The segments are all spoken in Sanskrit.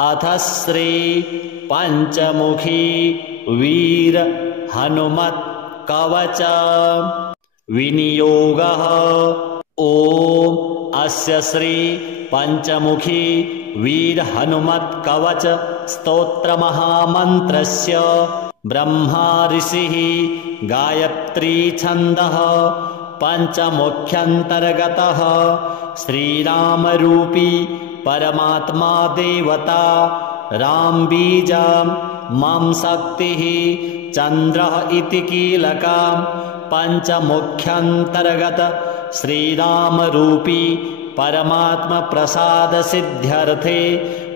अथ श्री पंचमुखी वीर हनुमत् कवच विनियोगः। ओम अस्य श्री पंचमुखी वीर हनुमत् कवच स्तोत्र महामन्त्रस्य ब्रह्मा ऋषिः गायत्री छन्दः पंचमुख्यन्तर्गतः श्रीरामरूपी परमात्मा देवता राम बीजं मम शक्तिः चन्द्रः इति कीलका पंचमुख्यन्तर्गत श्रीरामरूपी परमात्मा प्रसाद सिद्ध्यर्थे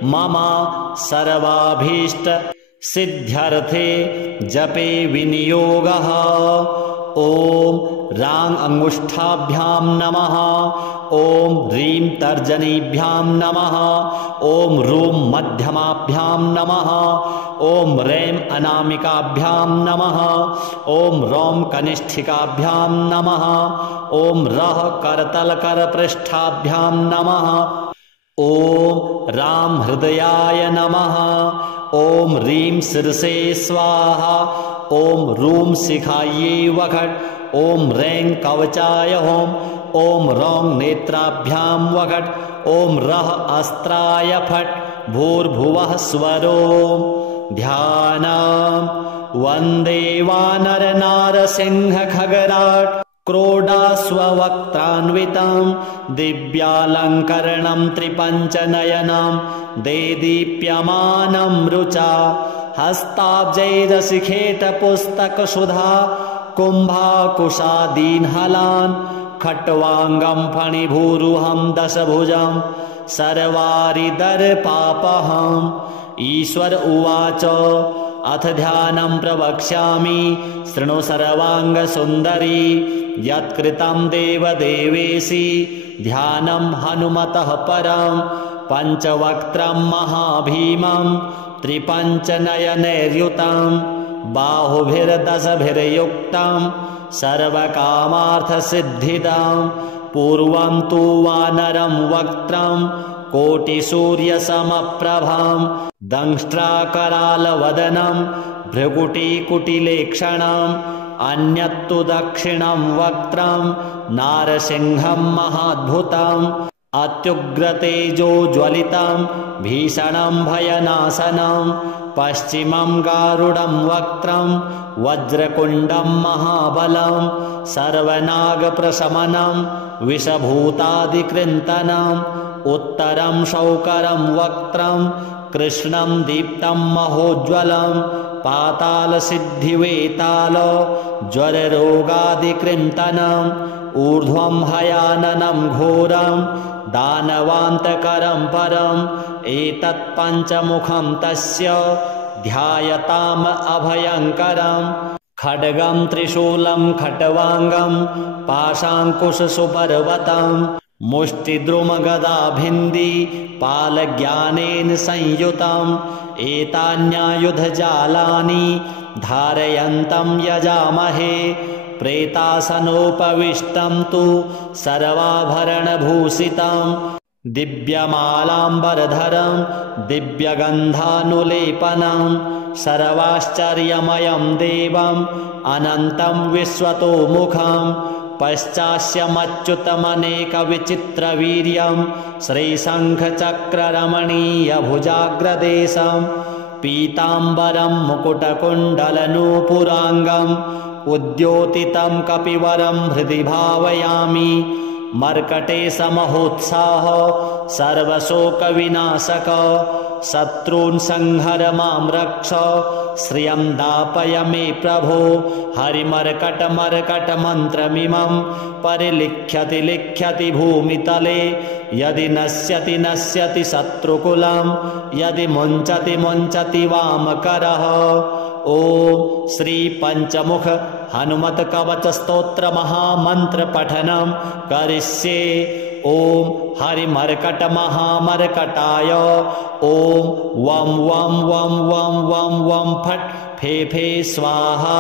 मम सर्वाभीष्ट सिद्ध्यर्थे जपे विनियोगः। ओम रांग अंगुष्ठाभ्यां नमः। ओम ह्रीं तर्जनीभ्यां नमः। ओम रूं मध्यमाभ्यां नमः। ओम रैं अनामिकाभ्यां नमः। ओम रौं कनिष्ठिकाभ्यां नमः। ओम रः करतलकरपृष्ठाभ्यां नमः। ओम राम हृदयाय नमः। ओम ह्रीं शिरसे स्वाहा। ओम रूं शिखायै वषट्। ओम रैं कवचाय होम। ओम रौं नेत्राभ्यां वषट्। ओम रः अस्त्राय फट्। भूर्भुवः स्वरोम ध्यानम्। वन्दे वानर नारसिंह खगराट् क्रोडास्ववक्त्रान्वितं दिव्यालङ्करणं त्रिपञ्चनयनं देदीप्यमानं रुचा हस्ताब्जैरशिखेत पुस्तकसुधा कुम्भाकुशादीन्हलान् खट्वाङ्गं फणिभूरुहं दशभुजं सर्वारिदर्पापहम्। ईश्वर उवाच अथ ध्यानं प्रवक्ष्यामि शृणु सर्वाङ्गसुन्दरी यत्कृतं देवदेवेशि ध्यानं हनुमतः परं पञ्चवक्त्रं महाभीमं त्रिपञ्चनयनैर्युतं बाहुभिर्दशभिर्युक्तं सर्वकामार्थसिद्धिदं पूर्वं तु वानरं वक्त्रं कोटिसूर्यसमप्रभं दंष्ट्राकरालवदनं भ्रुकुटीकुटिलेक्षणम् अन्यत्तु दक्षिणं वक्त्रं नारसिंहं महाद्भुतम् अत्युग्रतेजोज्वलितं भीषणं भयनाशनं पश्चिमं गारुडं वक्त्रं वज्रकुण्डं महाबलं सर्वनागप्रशमनं विषभूतादिकृन्तनं उत्तरं शौकरं वक्त्रं कृष्णं दीप्तं महोज्ज्वलं पातालसिद्धिवेताल ज्वररोगादिकृन्तनं ऊर्ध्वं हयाननं घोरं दानवान्तकरं परम् एतत् पञ्चमुखं तस्य ध्यायताम् अभयङ्करम् खड्गं त्रिशूलं खट्वाङ्गं पाशाङ्कुशसुपर्वतं मुष्टिद्रुमगदाभिन्दी पालज्ञानेन संयुतम् एतान्यायुधजालानि धारयन्तं यजामहे प्रेतासनोपविष्टं तु सर्वाभरणभूषितं दिव्यमालाम्बरधरं दिव्यगन्धानुलेपनं सर्वाश्चर्यमयं देवम् अनन्तं विश्वतोमुखं पश्चास्यमच्युतमनेकविचित्रवीर्यं श्रीशङ्खचक्ररमणीयभुजाग्रदेशं पीताम्बरं मुकुटकुण्डलनूपुराङ्गम् उद्योतितं कपिवरं हृदि भावयामि मर्कटेशमहोत्साह सर्वशोकविनाशक शत्रून् संहर मां रक्ष श्रियं दापय मे प्रभो हरिमर्कटमर्कटमन्त्रमिमं परिलिख्यति लिख्यति भूमितले यदि नश्यति नश्यति शत्रुकुलं यदि मुञ्चति मुञ्चति वामकरः। ओम श्री पंचमुख हनुमत कवच स्तोत्र महामंत्र पठनम करिष्ये। ॐ हरिमर्कटमहामर्कटाय ॐ वं वं वं वं वं वं फट् फे फे स्वाहा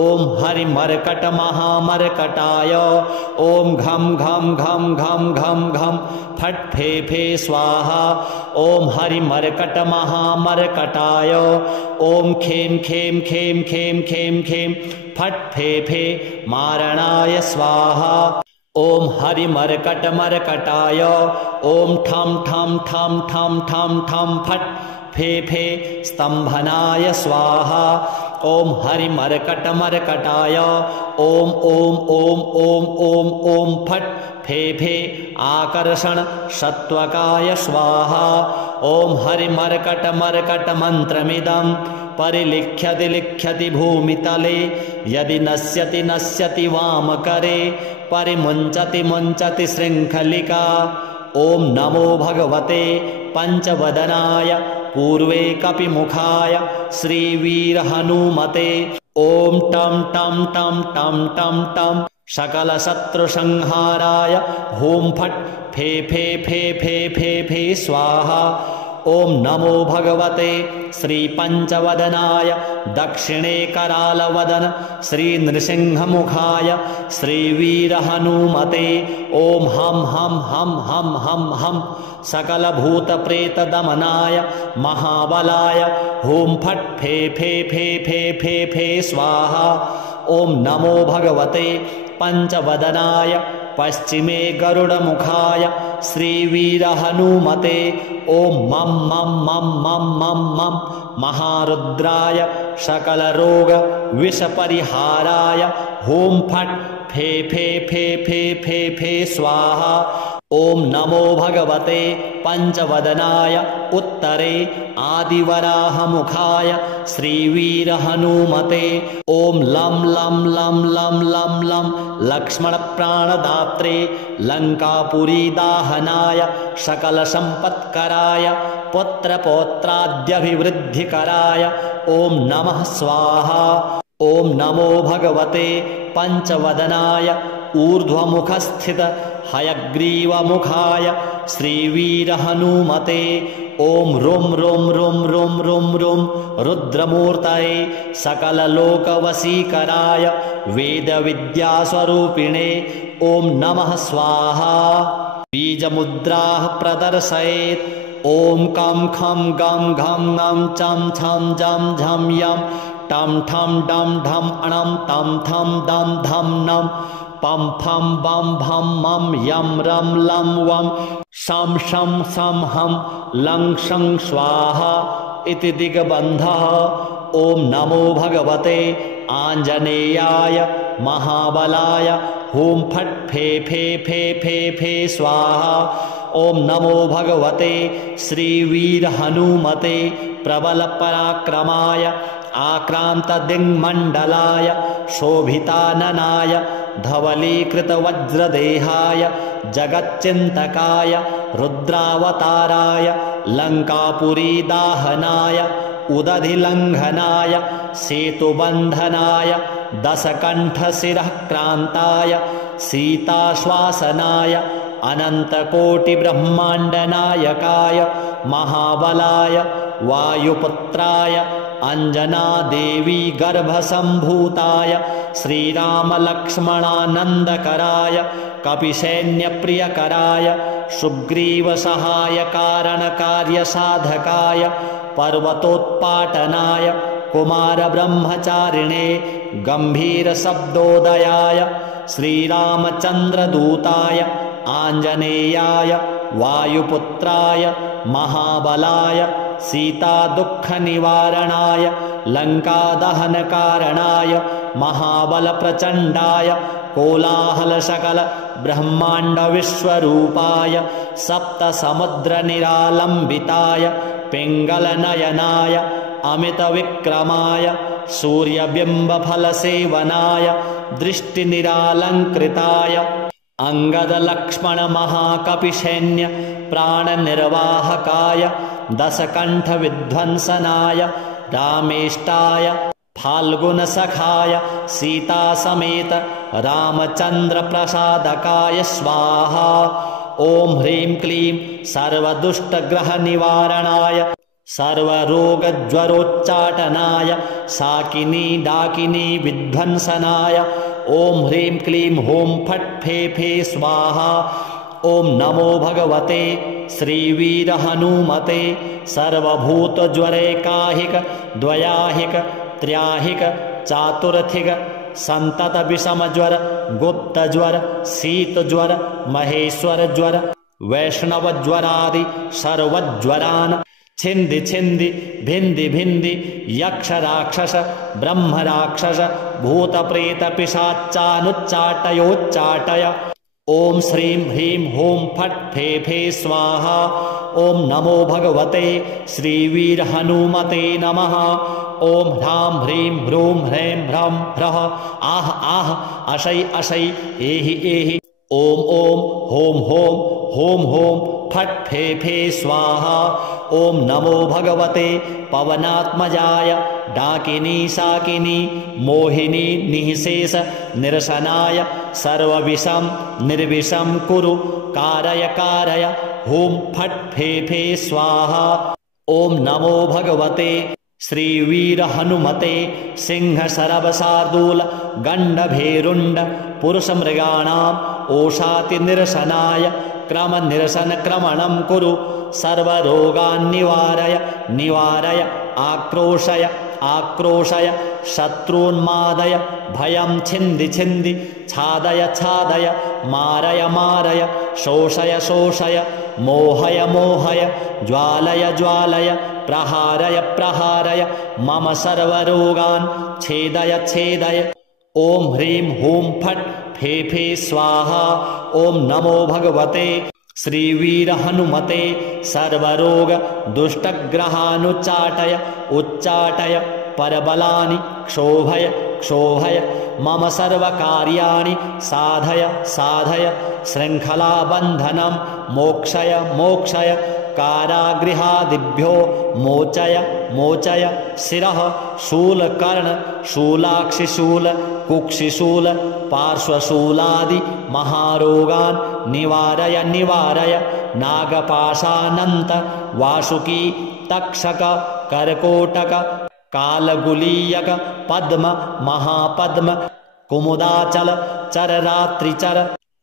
ॐ हरिमर्कटमहामर्कटाय ॐ घं घं घं घं घं घं फट् फे फे स्वाहा ॐ हरिमर्कटमहामर्कटाय ॐ खें खें खें खें खें खें फट् फे फे मारणाय स्वाहा ॐ हरिमर्कटमर्कटाय ॐ ठं ठं ठं ठं ठं ठं फट् फे फे स्तम्भनाय स्वाहा ॐ हरिमर्कटमर्कटाय ॐ ॐ ॐ ॐ ॐ ॐ फट् फे फे आकर्षण षट्वकाय स्वाहा ॐ हरिमर्कटमर्कटमन्त्रमिदं परिलिख्यति लिख्यति भूमितले यदि नश्यति नश्यति वामकरे परिमुञ्चति मुञ्चति शृङ्खलिका ॐ नमो भगवते पञ्चवदनाय पूर्वे कपिमुखाय श्रीवीरहनुमते ॐ टं टं टं टं टं टं सकलशत्रुसंहाराय हुं फट् फे फे फे फे फे फे स्वाहा ॐ नमो भगवते श्रीपञ्चवदनाय दक्षिणे करालवदन श्रीनृसिंहमुखाय श्रीवीरहनुमते ॐ हं हं हं हं हं हं सकलभूतप्रेतदमनाय महाबलाय हुं फट् फे फे फे फे फे फे स्वाहा ॐ नमो भगवते पञ्चवदनाय पश्चिमे गरुडमुखाय श्रीवीरहनुमते ॐ मं मं मं मं मं मं महारुद्राय सकलरोग विषपरिहाराय हुं फट् फे फे फे फे फे फे स्वाहा ॐ नमो भगवते पञ्चवदनाय उत्तरे आदिवराहमुखाय श्रीवीरहनुमते ॐ लं लं लं लं लं लं लक्ष्मणप्राणदात्रे लङ्कापुरीदाहनाय सकलसम्पत्कराय पुत्रपौत्राद्यभिवृद्धिकराय ॐ नमः स्वाहा ॐ नमो भगवते पञ्चवदनाय ऊर्ध्वमुखस्थित हयग्रीवमुखाय श्रीवीरहनुमते ॐ रुं रुं रुं रुं रुं रुं रुद्रमूर्तये सकललोकवशीकराय वेदविद्यास्वरूपिणे ॐ नमः स्वाहा बीजमुद्राः प्रदर्शयेत् ॐ कं खं गं घं ङं चं छं जं झं यं टं ठं डं ढं अणं तं थं दं धं नं पं फं बं भं मं यं रं लं वं शं शं सं हं लं शं स्वाहा इति दिग्बन्धः ॐ नमो भगवते आञ्जनेयाय महाबलाय हुं फट् फे फे फे फे फे स्वाहा ॐ नमो भगवते श्रीवीरहनुमते प्रबलपराक्रमाय आक्रान्तदिङ्मण्डलाय शोभिताननाय धवलीकृतवज्रदेहाय जगच्चिन्तकाय रुद्रावताराय लङ्कापुरीदाहनाय उदधिलङ्घनाय सेतुबन्धनाय दशकण्ठशिरःक्रान्ताय सीताश्वासनाय अनन्तकोटिब्रह्माण्डनायकाय महाबलाय वायुपुत्राय अञ्जनादेवी गर्भसम्भूताय श्रीरामलक्ष्मणानन्दकराय कपिसैन्यप्रियकराय सुग्रीवसहायकारणकार्यसाधकाय पर्वतोत्पाटनाय कुमारब्रह्मचारिणे गम्भीरशब्दोदयाय श्रीरामचन्द्रदूताय आञ्जनेयाय वायुपुत्राय महाबलाय सीतादुःखनिवारणाय लङ्कादहनकारणाय महाबलप्रचण्डाय कोलाहलसकल ब्रह्माण्डविश्वरूपाय सप्तसमुद्रनिरालम्बिताय पिङ्गलनयनाय अमितविक्रमाय सूर्यबिम्बफलसेवनाय दृष्टिनिरालङ्कृताय अङ्गदलक्ष्मणमहाकपिसैन्य प्राणनिर्वाहकाय दशकण्ठविध्वंसनाय रामेष्टाय फाल्गुनसखाय सीतासमेत रामचन्द्रप्रसादकाय स्वाहा ॐ ह्रीं क्लीं सर्वदुष्टग्रहनिवारणाय सर्वरोगज्वरोच्चाटनाय साकिनी डाकिनी विध्वंसनाय ॐ ह्रीं क्लीं हूं फट् फे फे स्वाहा। ॐ नमो भगवते श्रीवीरहनुमते सर्वभूतज्वरैकाहिक द्वयाहिक त्र्याहिक चातुर्थिक संतत विषमज्वर गुप्तज्वर शीतज्वर महेश्वरज्वर वैष्णवज्वरादि सर्वज्वरान् छिन्दि छिन्दि भिन्दि भिन्दि यक्ष राक्षस ब्रह्म राक्षस भूतप्रेत पिशाचानुच्चाटयोच्चाटय। ॐ श्रीं ह्रीं हूं फट् फे फे स्वाहा। ॐ नमो भगवते श्रीवीरहनुमते नमः। ॐ ह्रां ह्रीं ह्रूं ह्रैं ह्रं ह्रः आह आह अशै अशै एहि एहि। ॐ ॐ हों हों हों हों फट् फे फे स्वाहा। ॐ नमो भगवते पवनात्मजाय डाकिनी शाकिनी मोहिनी निःशेष निरसनाय सर्वविषं निर्विषं कुरु कारय कारय हूं फट् फे फे स्वाहा। ॐ नमो भगवते श्रीवीरहनुमते सिंहशरवशार्दूल गण्डभेरुण्ड पुरुषमृगाणाम् ओषातिनिरसनाय क्रमनिरसनक्रमणं कुरु सर्वरोगान् निवारय निवारय आक्रोशय आक्रोशय शत्रून्मादय भयं छिन्दि छिन्दि छादय छादय मारय मारय शोषय शोषय मोहय मोहय ज्वालय ज्वालय प्रहारय प्रहारय मम सर्वरोगान् छेदय छेदय। ॐ ह्रीं हूं फट् फे फे स्वाहा। ॐ नमो भगवते श्रीवीरहनुमते सर्वरोग दुष्टग्रहानुच्चाटय उच्चाटय परबलानि क्षोभय क्षोभय मम सर्वकार्याणि साधय साधय शृङ्खलाबन्धनं मोक्षय मोक्षय कारागृहादिभ्यो मोचय मोचय शिरः शूलकर्ण शूलाक्षिशूल कुक्षिशूल पार्श्वशूलादि महारोगान् निवारय निवारय नागपाशानन्त वासुकी तक्षक कर्कोटक कालगुलीयक पद्म महापद्म कुमुदाचल चररात्रिचर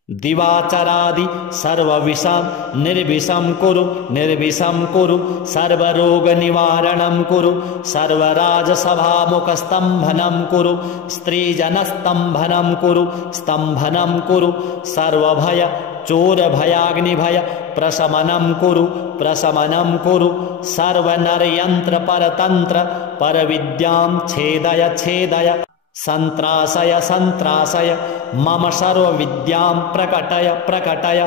दिवाचरादि सर्वविषं निर्विषं कुरु निर्विषं कुरु सर्वरोगनिवारणं कुरु सर्वराजसभामुखस्तम्भनं कुरु स्त्रीजनस्तम्भनं कुरु स्तम्भनं कुरु सर्वभय चोरभयाग्निभय प्रशमनं कुरु प्रशमनं कुरु सर्वनरयन्त्रपरतन्त्र परविद्यां छेदय छेदय संत्रासय संत्रासय मम सर्वविद्यां प्रकटय प्रकटय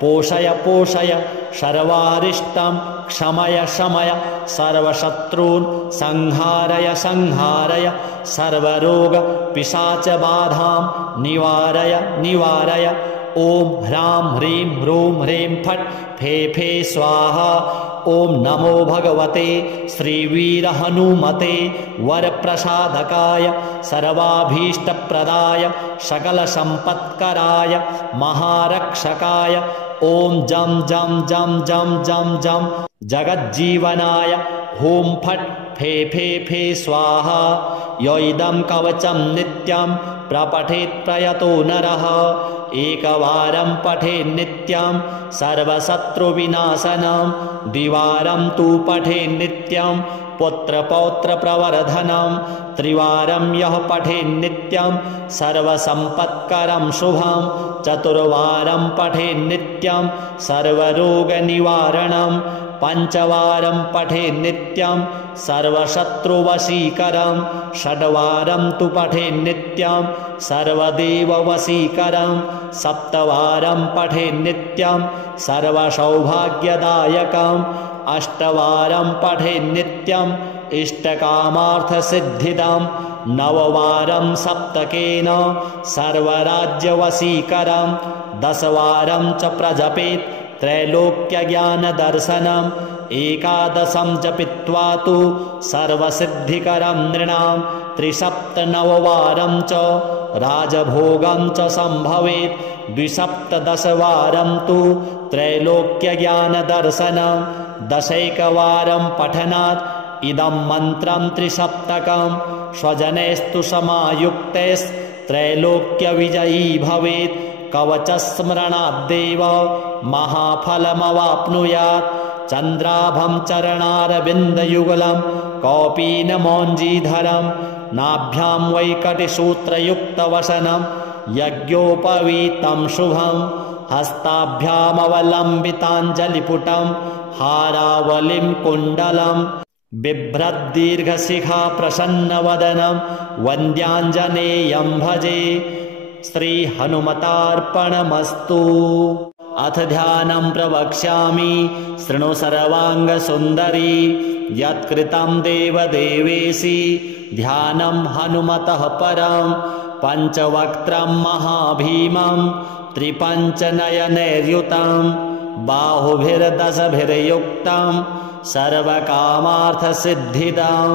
पोषय पोषय सर्वारिष्टं क्षमय शमय सर्वशत्रून् संहारय संहारय सर्वरोग पिशाचबाधां निवारय निवारय। ॐ ह्रां ह्रीं ह्रूं ह्रीं फट् फे फे स्वाहा। ॐ नमो भगवते श्रीवीरहनुमते वरप्रसादकाय सर्वाभीष्टप्रदाय सकलसम्पत्कराय महारक्षकाय ॐ जं जं जं जं जं जं जगज्जीवनाय हूं फट् फे फे फे स्वाहा। यो इदं कवचं नित्यं प्रपठेत् प्रयतो नरः एकवारं पठेत् नित्यं सर्वशत्रुविनाशनं द्विवारं तु पठेत् नित्यं पुत्रपौत्रप्रवर्धनं त्रिवारं यः पठेत् नित्यं सर्वसम्पत्करं शुभं चतुर्वारं पठेत् नित्यं सर्वरोगनिवारणं पंचवारं पठेत् नित्यं सर्वशत्रुवशीकरं षड्वारं तु पठेत् नित्यं सर्वदेववशीकरं सप्तवारं पठेत् नित्यं सर्वसौभाग्यदायकं अष्टवारं पठेत् नित्यं इष्टकामार्थसिद्धिदं नववारं सप्तकेन सर्वराज्यवशीकरं दशवारं च प्रजपेत् त्रैलोक्यज्ञानदर्शनम् एकादशं जपित्वा तु सर्वसिद्धिकरं नृणां त्रिसप्तनववारं च राजभोगं च सम्भवेत् 217 तु त्रैलोक्यज्ञानदर्शनं 10 पठनात् इदं मन्त्रं 3सप्तकं स्वजनैस्तु समायुक्तैस्त्रैलोक्यविजयी भवेत् कवचस्मरणाद्देव महाफलमवाप्नुयात् चन्द्राभं चरणारविन्दयुगलं कौपीनमौञ्जीधरं नाभ्यां वैकटिसूत्रयुक्तवसनं यज्ञोपवीतं शुभं हस्ताभ्यामवलम्बिताञ्जलिपुटं हारावलिं कुण्डलं बिभ्रद्दीर्घशिखा प्रसन्नवदनं वन्द्याञ्जनेयं भजे श्रीहनुमतार्पणमस्तु। अथ ध्यानं प्रवक्ष्यामि शृणु सर्वाङ्गसुन्दरी यत्कृतं देवदेवेशि ध्यानं हनुमतः परं पञ्चवक्त्रं महाभीमं त्रिपञ्चनयनैर्युतं बाहुभिर्दशभिर्युक्तं सर्वकामार्थसिद्धिदं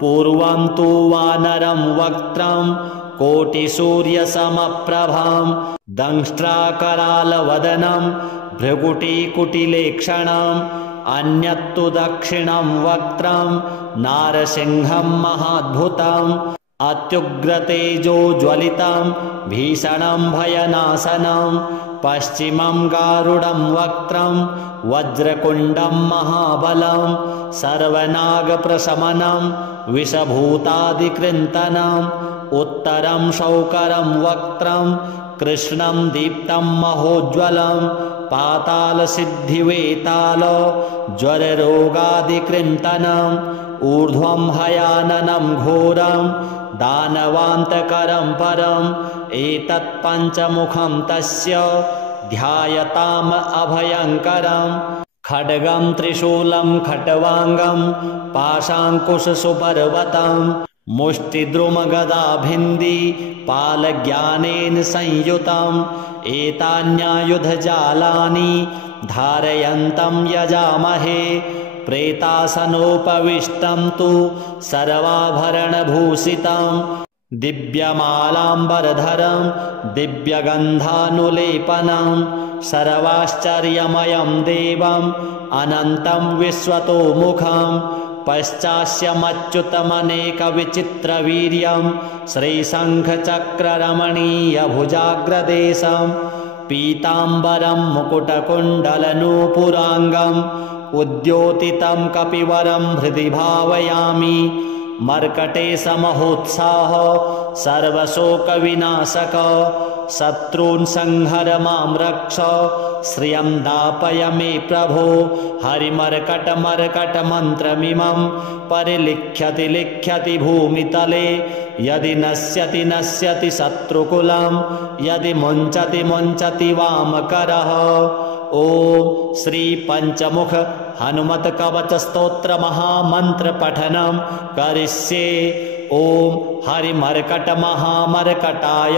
पूर्वं तु वानरं वक्त्रं कोटिसूर्यसमप्रभं दंष्ट्राकरालवदनं भृगुटिकुटिलेक्षणम् अन्यत्तु दक्षिणं वक्त्रं नारसिंहं महाद्भुतम् अत्युग्रतेजोज्वलितं भीषणं भयनाशनं पश्चिमं गारुडं वक्त्रं वज्रकुण्डं महाबलं सर्वनागप्रशमनं विषभूतादिकृन्तनं उत्तरं शौकरं वक्त्रं कृष्णं दीप्तं महोज्ज्वलं पातालसिद्धिवेताल ज्वररोगादिकृन्तनम् ऊर्ध्वं हयाननं घोरं दानवान्तकरं परम् एतत् पञ्चमुखं तस्य ध्यायताम् अभयङ्करम् खड्गं त्रिशूलं खट्वाङ्गं पाशाङ्कुशसुपर्वतं मुष्टिद्रुमगदाभिन्दी पालज्ञानेन संयुतम् एतान्यायुधजालानि धारयन्तं यजामहे प्रेतासनोपविष्टं तु सर्वाभरणभूषितं दिव्यमालाम्बरधरं दिव्यगन्धानुलेपनं सर्वाश्चर्यमयं देवम् अनन्तं विश्वतोमुखं पश्चास्यमच्युतमनेकविचित्रवीर्यं श्रीशङ्खचक्ररमणीयभुजाग्रदेशं पीताम्बरं मुकुटकुण्डलनूपुराङ्गम् उद्योतितं कपिवरं हृदि भावयामि मर्कटेशमहोत्साह सर्वशोकविनाशक शत्रून् संहर मां रक्ष श्रियं दापय मे प्रभो हरिमर्कटमर्कटमन्त्रमिमं परिलिख्यति लिख्यति भूमितले यदि नश्यति नश्यति शत्रुकुलं यदि मुञ्चति मुञ्चति वामकरः। ओम श्री पंचमुख हनुमत कवच स्तोत्र महामंत्र पठनम करिष्ये। ओम हरिमर्कट महामर्कटाय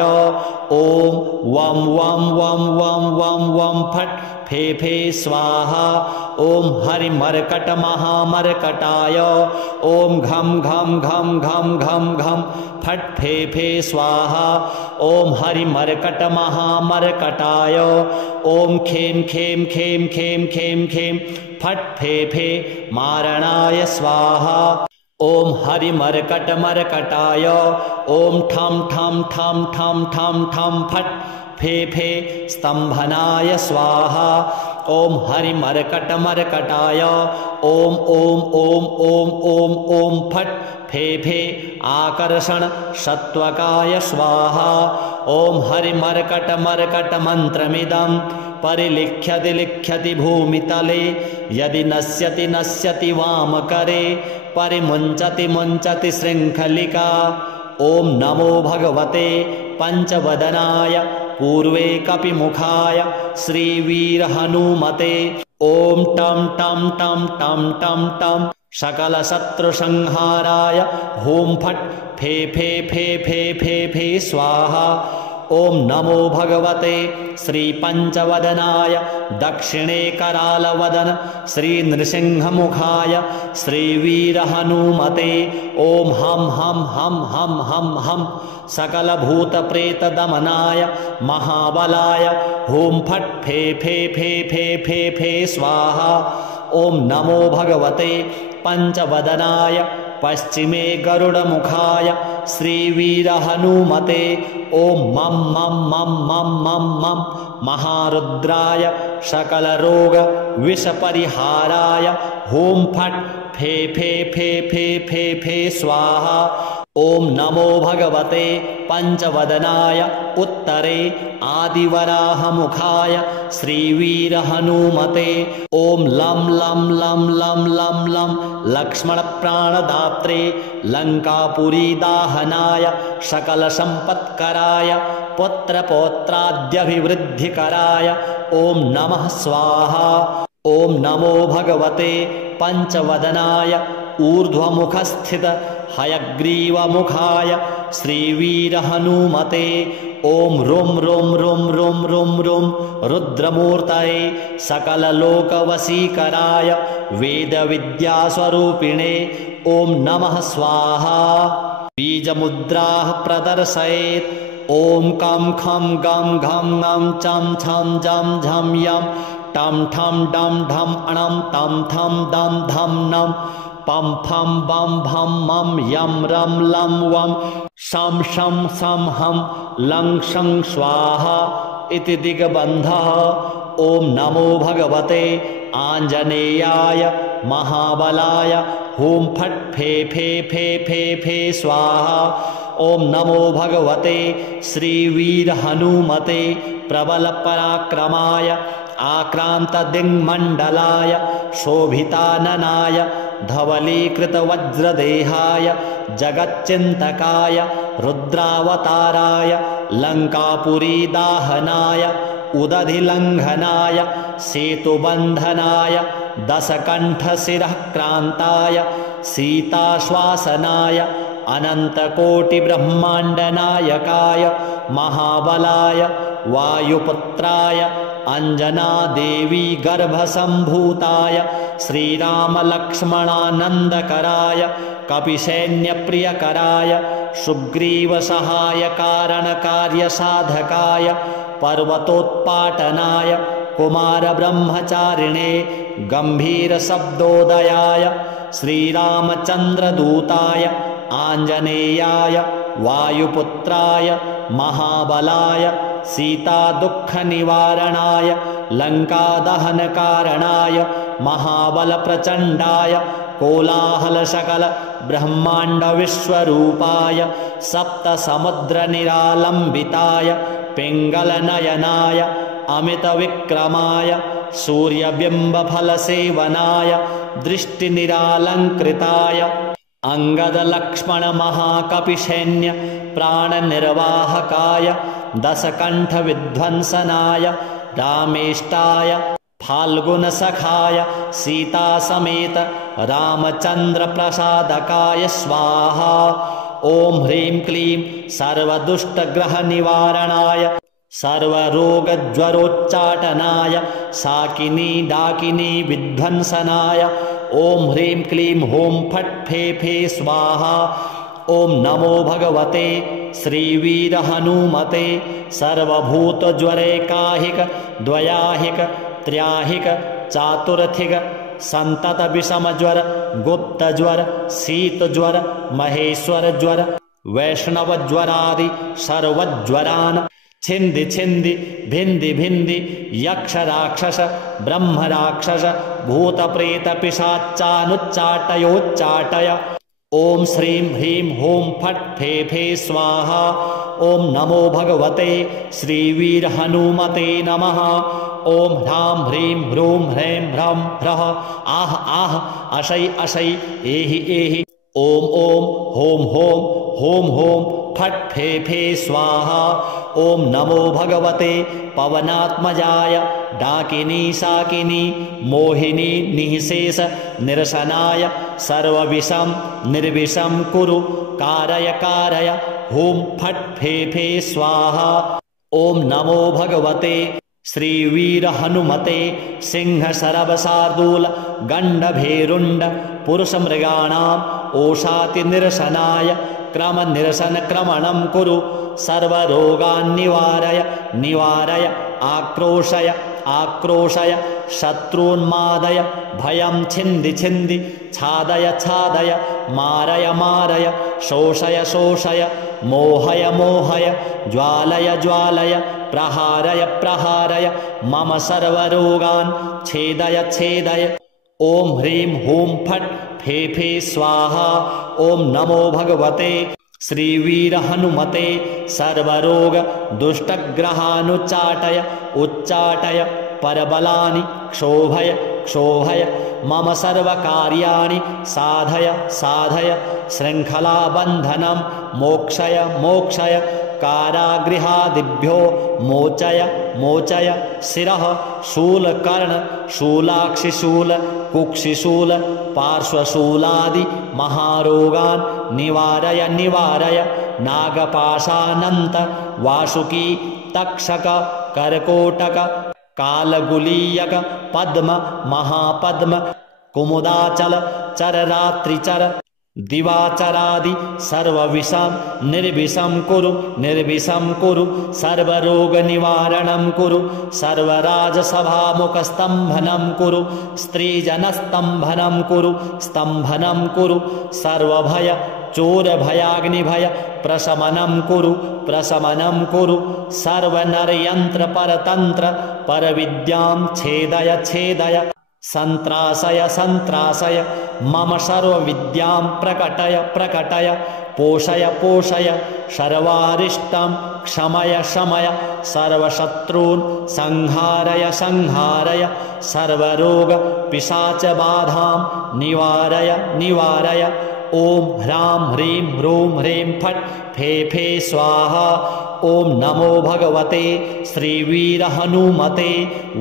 ओम वम वम वम वम वम वम फट फे फे स्वाहा। ओम हरिमर्कट महामर्कटाय ओम घम घम घम घम घम घम फट फे फे स्वाहा। ओम हरिमर्कट महामर्कटाय ओम खेम खेम खेम खेम खेम खेम फट फे फे मारणाय स्वाहा। ओम हरिमर्कट मर्कटाय ओम ठम ठम ठम ठम ठम ठम फट फे फे स्तंभनाय स्वाहा। ओम हरिमर्कट मर्कटाय ओम ओम ओम ओम ओम ओम फट फे फे आकर्षण सत्वकाय स्वाहा। ओम हरिमर्कट मर्कट मंत्रमिदं परिलिख्यति लिख्यति भूमितले यदि नश्यति नश्यति वामकरे परिमुञ्चति मुञ्चति शृंखलिका। ओम नमो भगवते पंचवदनाय पूर्वे कपिमुखाय श्रीवीर हनुमते। ओम टम टम टम टम टम टम सकल शत्रु संहाराय होम फट फे फे फे फे फे फे स्वाहा। ॐ नमो भगवते श्रीपञ्चवदनाय दक्षिणे करालवदन श्रीनृसिंहमुखाय श्रीवीरहनुमते ॐ हं हं हं हं हं हं सकलभूतप्रेतदमनाय महाबलाय हुं फट् फे फे फे फे फे फे स्वाहा ॐ नमो भगवते पञ्चवदनाय पश्चिमे गरुडमुखाय श्रीवीरहनुमते ॐ मं मं मं मं मं मं महारुद्राय सकलरोगविषपरिहाराय हुं फट् फे फे फे फे फे फे स्वाहा ॐ नमो भगवते पञ्चवदनाय उत्तरे आदिवराहमुखाय श्रीवीरहनुमते ॐ लं लं लं लं लं लं लक्ष्मणप्राणदात्रे लङ्कापुरीदाहनाय सकलसम्पत्कराय पुत्रपौत्राद्यभिवृद्धिकराय ॐ नमः स्वाहा ॐ नमो भगवते पञ्चवदनाय ऊर्ध्वमुखस्थित हयग्रीवमुखाय श्रीवीरहनुमते ॐ रुं रुं रुं रुं रुं रुं रुद्रमूर्तये सकललोकवशीकराय वेदविद्यास्वरूपिणे ॐ नमः स्वाहा बीजमुद्राः प्रदर्शयेत् ॐ कं खं गं घं ङं चं छं जं झं यं टं ठं डं ढं अणं तं थं दं धं नं पं फं बं भं मं यं रं लं वं शं शं सं हं लं शं स्वाहा इति दिग्बन्धः ॐ नमो भगवते आञ्जनेयाय महाबलाय हुं फट् फे फे फे फे फे स्वाहा ॐ नमो भगवते श्रीवीरहनुमते प्रबलपराक्रमाय आक्रान्तदिङ्मण्डलाय शोभिताननाय धवलीकृतवज्रदेहाय जगच्चिन्तकाय रुद्रावताराय लङ्कापुरीदाहनाय उदधिलङ्घनाय सेतुबन्धनाय दशकण्ठशिरःक्रान्ताय सीताश्वासनाय अनन्तकोटिब्रह्माण्डनायकाय महाबलाय वायुपुत्राय अञ्जनादेवी गर्भसम्भूताय श्रीरामलक्ष्मणानन्दकराय कपिसैन्यप्रियकराय सुग्रीवसहायकारणकार्यसाधकाय पर्वतोत्पाटनाय कुमारब्रह्मचारिणे गम्भीरशब्दोदयाय श्रीरामचन्द्रदूताय आञ्जनेयाय वायुपुत्राय महाबलाय सीतादुःखनिवारणाय लङ्कादहनकारणाय महाबलप्रचण्डाय कोलाहलसकल ब्रह्माण्डविश्वरूपाय सप्तसमुद्रनिरालम्बिताय पिङ्गलनयनाय अमितविक्रमाय सूर्यबिम्बफलसेवनाय दृष्टिनिरालङ्कृताय अङ्गदलक्ष्मणमहाकपिसैन्य प्राणनिर्वाहकाय दशकण्ठविध्वंसनाय रामेष्टाय फाल्गुनसखाय सीतासमेत रामचन्द्रप्रसादकाय स्वाहा ॐ ह्रीं क्लीं सर्वदुष्टग्रहनिवारणाय सर्वरोगज्वरोच्चाटनाय साकिनी डाकिनी विध्वंसनाय ॐ ह्रीं क्लीं हूं फट् फे फे स्वाहा ॐ नमो भगवते श्रीवीरहनुमते सर्वभूतज्वरैकाहिक द्वयाहिक त्र्याहिक चातुर्थिक सन्ततविषमज्वर गुप्तज्वर शीतज्वर महेश्वरज्वर वैष्णवज्वरादि सर्वज्वरान् छिन्दि छिन्दि भिन्दि भिन्दि यक्ष राक्षस ब्रह्म राक्षस भूतप्रेत पिशाचानुच्चाटयोच्चाटय ॐ श्रीं ह्रीं हूं फट् फे फे स्वाहा ॐ नमो भगवते श्रीवीरहनुमते नमः ॐ ह्रां ह्रीं ह्रूं ह्रैं ह्रं ह्रः आह आह अशै अशै एहि एहि ॐ ॐ हों हों हों हों फट् फे फे स्वाहा ॐ नमो भगवते पवनात्मजाय डाकिनी साकिनी मोहिनी निःशेष निरसनाय सर्वविषं निर्विषं कुरु कारय कारय हुं फट् फे फे स्वाहा। ॐ नमो भगवते श्रीवीर हनुमते सिंहशरवशार्दूल गण्डभेरुण्ड पुरुषमृगाणाम् ओषाति निरसनाय क्रमनिरसन क्रमणं कुरु। सर्वरोगान् निवारय निवारय आक्रोशय आक्रोशय शत्रून्मादय भयं छिन्दि छिन्दि छादय छादय मारय मारय शोषय शोषय मोहय मोहय ज्वालय ज्वालय प्रहारय प्रहारय मम सर्वरोगान् छेदय छेदय। ॐ ह्रीं हुं फट् फे फे स्वाहा। ॐ नमो भगवते श्रीवीर हनुमते सर्वरोग दुष्टग्रहानुच्चाटय उच्चाटय परबलानि क्षोभय क्षोभय मम सर्वकार्याणि साधय साधय शृङ्खलाबन्धनं मोक्षय मोक्षय कारागृहादिभ्यो मोचय मोचय। शिरः शूलकर्ण शूलाक्षिशूल कुक्षिशूल पार्श्वशूलादि महारोगान् निवारय निवारय। नागपाशानन्त वासुकी तक्षक कर्कोटक कालगुलीयक पद्म महापद्म कुमुदाचल चररात्रिचर दिवाचरादि सर्वविषं निर्विषं कुरु निर्विषं कुरु। सर्वरोगनिवारणं कुरु सर्वराजसभामुखस्तम्भनं कुरु स्त्रीजनस्तम्भनं कुरु स्तम्भनं कुरु। सर्वभय चोरभयाग्निभय प्रशमनं कुरु प्रशमनं कुरु। सर्वनरयन्त्र परतन्त्र परविद्यां छेदय छेदय सन्त्रासय सन्त्रासय मम सर्वविद्यां प्रकटय प्रकटय। पोषय पोषय सर्वारिष्टं क्षमय शमय सर्वशत्रून् संहारय संहारय। सर्वरोग पिशाचबाधां निवारय निवारय। ॐ ह्रां ह्रीं ह्रूं ह्रीं फट् फे फे स्वाहा। ॐ नमो भगवते श्रीवीर हनुमते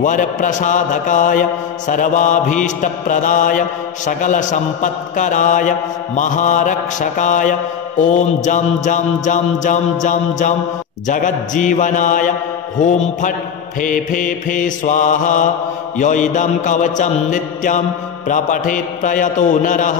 वरप्रसादकाय सर्वाभीष्टप्रदाय सकलसम्पत्कराय महारक्षकाय। ॐ जं जं जं जं जं जं जगज्जीवनाय हुं फट् फे फे फे स्वाहा। य इदं कवचं नित्यं प्रपठेत् प्रयतो नरः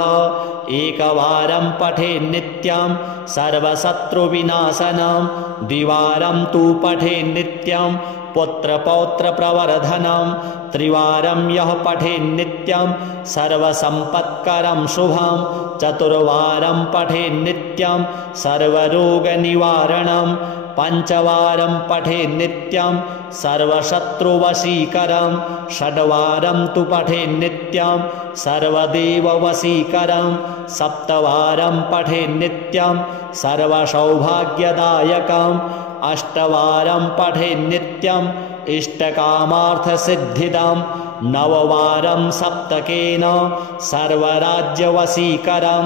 एकवारं पठेत् नित्यं सर्वशत्रुविनाशनं द्विवारं तु पठेत् नित्यं पुत्रपौत्रप्रवर्धनं त्रिवारं यः पठेत् नित्यं सर्वसम्पत्करं शुभं चतुर्वारं पठेत् नित्यं सर्वरोगनिवारणं पञ्चवारं पठेत् नित्यं सर्वशत्रुवशीकरं षड्वारं तु पठेत् नित्यं सर्वदेववशीकरं सप्तवारं पठेत् नित्यं सर्वसौभाग्यदायकं अष्टवारं पठेत् नित्यं इष्टकामार्थसिद्धिदं नववारं सप्तकेन सर्वराज्यवशीकरं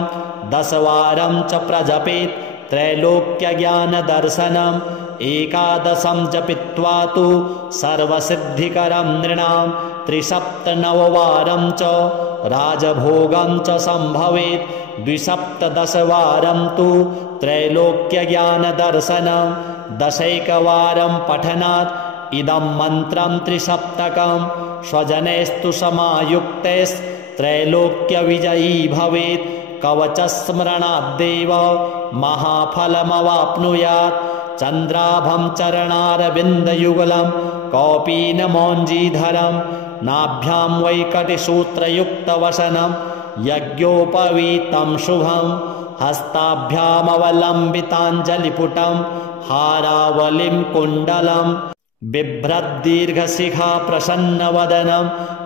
दशवारं च प्रजपेत् त्रैलोक्यज्ञानदर्शनम् एकादशं जपित्वा तु सर्वसिद्धिकरं नृणां त्रिसप्तनववारं च राजभोगं च सम्भवेत् द्विसप्तदशवारं तु त्रैलोक्यज्ञानदर्शनं दशैकवारं पठनात् इदं मन्त्रं त्रिसप्तकं स्वजनैस्तु समायुक्तैस्त्रैलोक्यविजयी भवेत् कवचस्मरणाद्देव महाफलमवाप्नुयात् चन्द्राभं चरणारविन्दयुगलं कौपीनमौञ्जीधरं नाभ्यां वैकटिसूत्रयुक्तवसनं यज्ञोपवीतं शुभं हस्ताभ्यामवलम्बिताञ्जलिपुटं हारावलिं कुण्डलं बिभ्रद्दीर्घशिखा प्रसन्नवदनं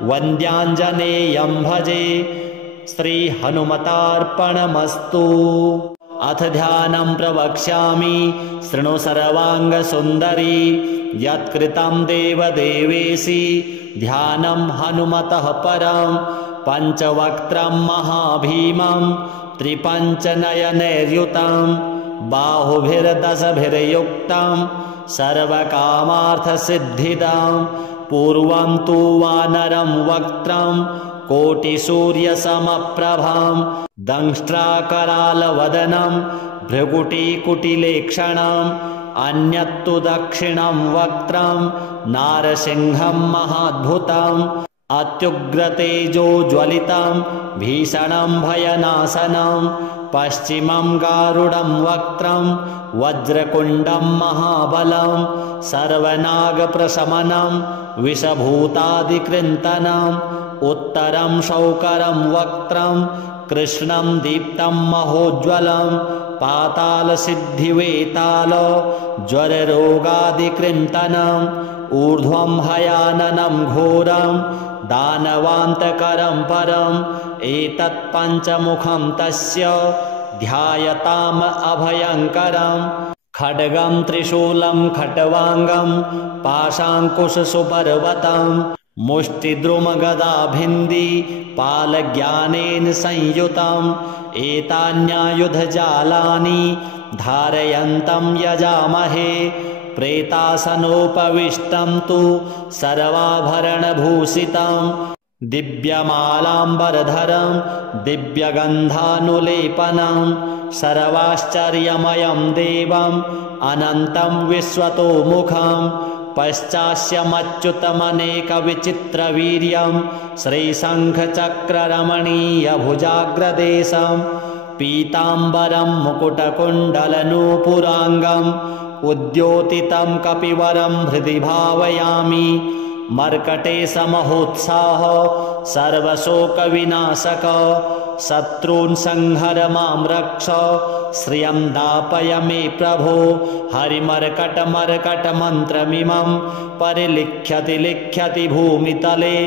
वन्द्याञ्जनेयं भजे। श्रीहनुमतार्पणमस्तु। अथ ध्यानं प्रवक्ष्यामि शृणु सर्वाङ्गसुन्दरी यत्कृतं देवदेवेशि ध्यानं हनुमतः परं पञ्चवक्त्रं महाभीमं त्रिपञ्चनयनैर्युतं बाहुभिर्दशभिर्युक्तं सर्वकामार्थसिद्धिदं पूर्वं तु वानरं वक्त्रं कोटिसूर्यसमप्रभां दंष्ट्राकरालवदनं भ्रुकुटीकुटिलेक्षणम् अन्यत्तु दक्षिणं वक्त्रं नारसिंहं महाद्भुतम् अत्युग्रतेजोज्वलितं भीषणं भयनाशनं पश्चिमं गारुडं वक्त्रं वज्रकुण्डं महाबलं सर्वनागप्रशमनं विषभूतादिकृन्तनम् उत्तरं शौकरं वक्त्रं कृष्णं दीप्तं महोज्ज्वलं पातालसिद्धिवेताल ज्वररोगादिकृन्तनम् ऊर्ध्वं हयाननं घोरं दानवान्तकरं परम् एतत् पञ्चमुखं तस्य ध्यायताम अभयङ्करम् खड्गं त्रिशूलं खट्वाङ्गं पाशाङ्कुशसुपर्वतं मुष्टिद्रुमगदाभिन्दी पालज्ञानेन संयुतम् एतान्यायुधजालानि धारयन्तं यजामहे प्रेतासनोपविष्टं तु सर्वाभरणभूषितं दिव्यमालाम्बरधरं दिव्यगन्धानुलेपनं सर्वाश्चर्यमयं देवम् अनन्तं विश्वतोमुखं पश्चास्यमच्युतमनेकविचित्रवीर्यं श्रीशङ्खचक्ररमणीयभुजाग्रदेशं पीताम्बरं मुकुटकुण्डलनूपुराङ्गम् उद्योतितं कपिवरं हृदि भावयामि मर्कटेशमहोत्साह सर्वशोकविनाशक शत्रून् संहर मां रक्ष श्रियं दापय मे प्रभो हरिमर्कटमर्कटमन्त्रमिमं परिलिख्यति लिख्यति भूमितले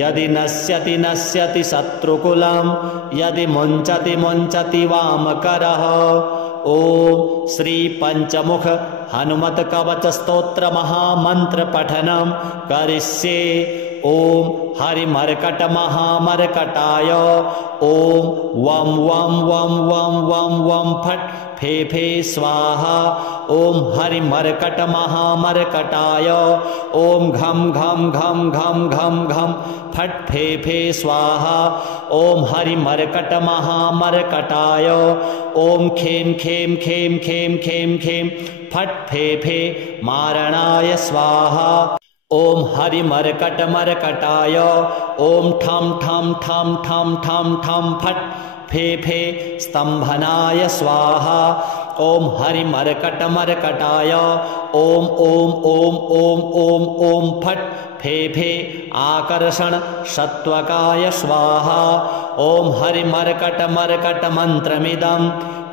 यदि नश्यति नश्यति शत्रुकुलं यदि मुञ्चति मुञ्चति वामकरः। ओम श्री पंचमुख हनुमत कवच स्तोत्र महामंत्र पठनम करिष्ये। ओम हरिमर्कट महामर्कटाय ओम वम वम वम वम वम वम फट फे फे स्वाहा। ओम हरिमर्कट महामर्कटाय ओम घम घम घम घम घम घम फट फे फे स्वाहा। ओम हरिमर्कट महामर्कटाय ओम खेम खेम खेम खेम खेम खेम फट फे फे मारणाय स्वाहा। ओम हरिमर्कट मर्कटाय ओम ठम ठम ठम ठम ठम ठम फट फे फे स्तंभनाय स्वाहा। ओम हरिमर्कट मर्कटाय ओम ओम ओम ओम ओम ओम फट फे फे आकर्षण सत्वकाय स्वाहा। ओम हरिमर्कट मर्कट मंत्रमिदं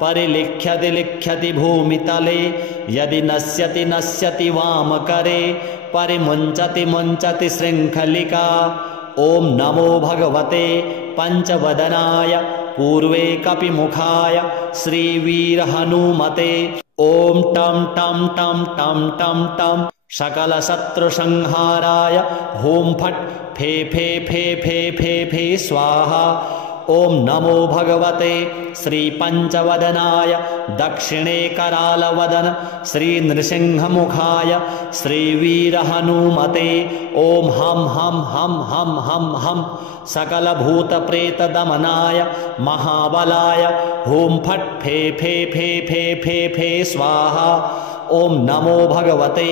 परिलिख्यति लिख्यति भूमितले यदि नश्यति नश्यति वामकरे परिमुञ्चति मुञ्चति शृङ्खलिका। ओम नमो भगवते पंचवदनाय पूर्वे कपिमुखाय श्रीवीरहनुमते। ओम टम टम टम टम टम टम सकलशत्रुसंहाराय होम फट फे फे फे फे फे फे स्वाहा। ओम नमो भगवते श्री पंचवदनाय दक्षिणे करालवदन श्री नृसिंहमुखाय श्रीवीरहनुमते। ओम हम हम हम हम हम हम सकलभूतप्रेतदमनाय महाबलाय होम फट फे फे फे फे फे फे स्वाहा। ओम नमो भगवते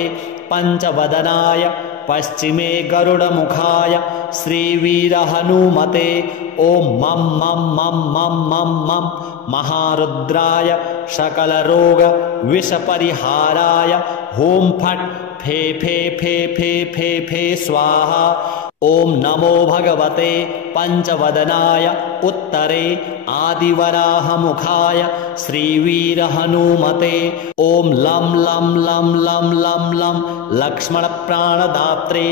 पंचवदनाय पश्चिमे गरुडमुखाय श्रीवीरहनुमते। ओम मम मम मम मम मम मम महारुद्राय सकलरोग विषपरिहाराय होम फट फे फे फे फे फे फे स्वाहा। ओम नमो भगवते पंचवदनाय उत्तरे आदिवराहमुखाय श्रीवीरहनुमते। ओम लं लं लं लं लं लं लक्ष्मणप्राणदात्रे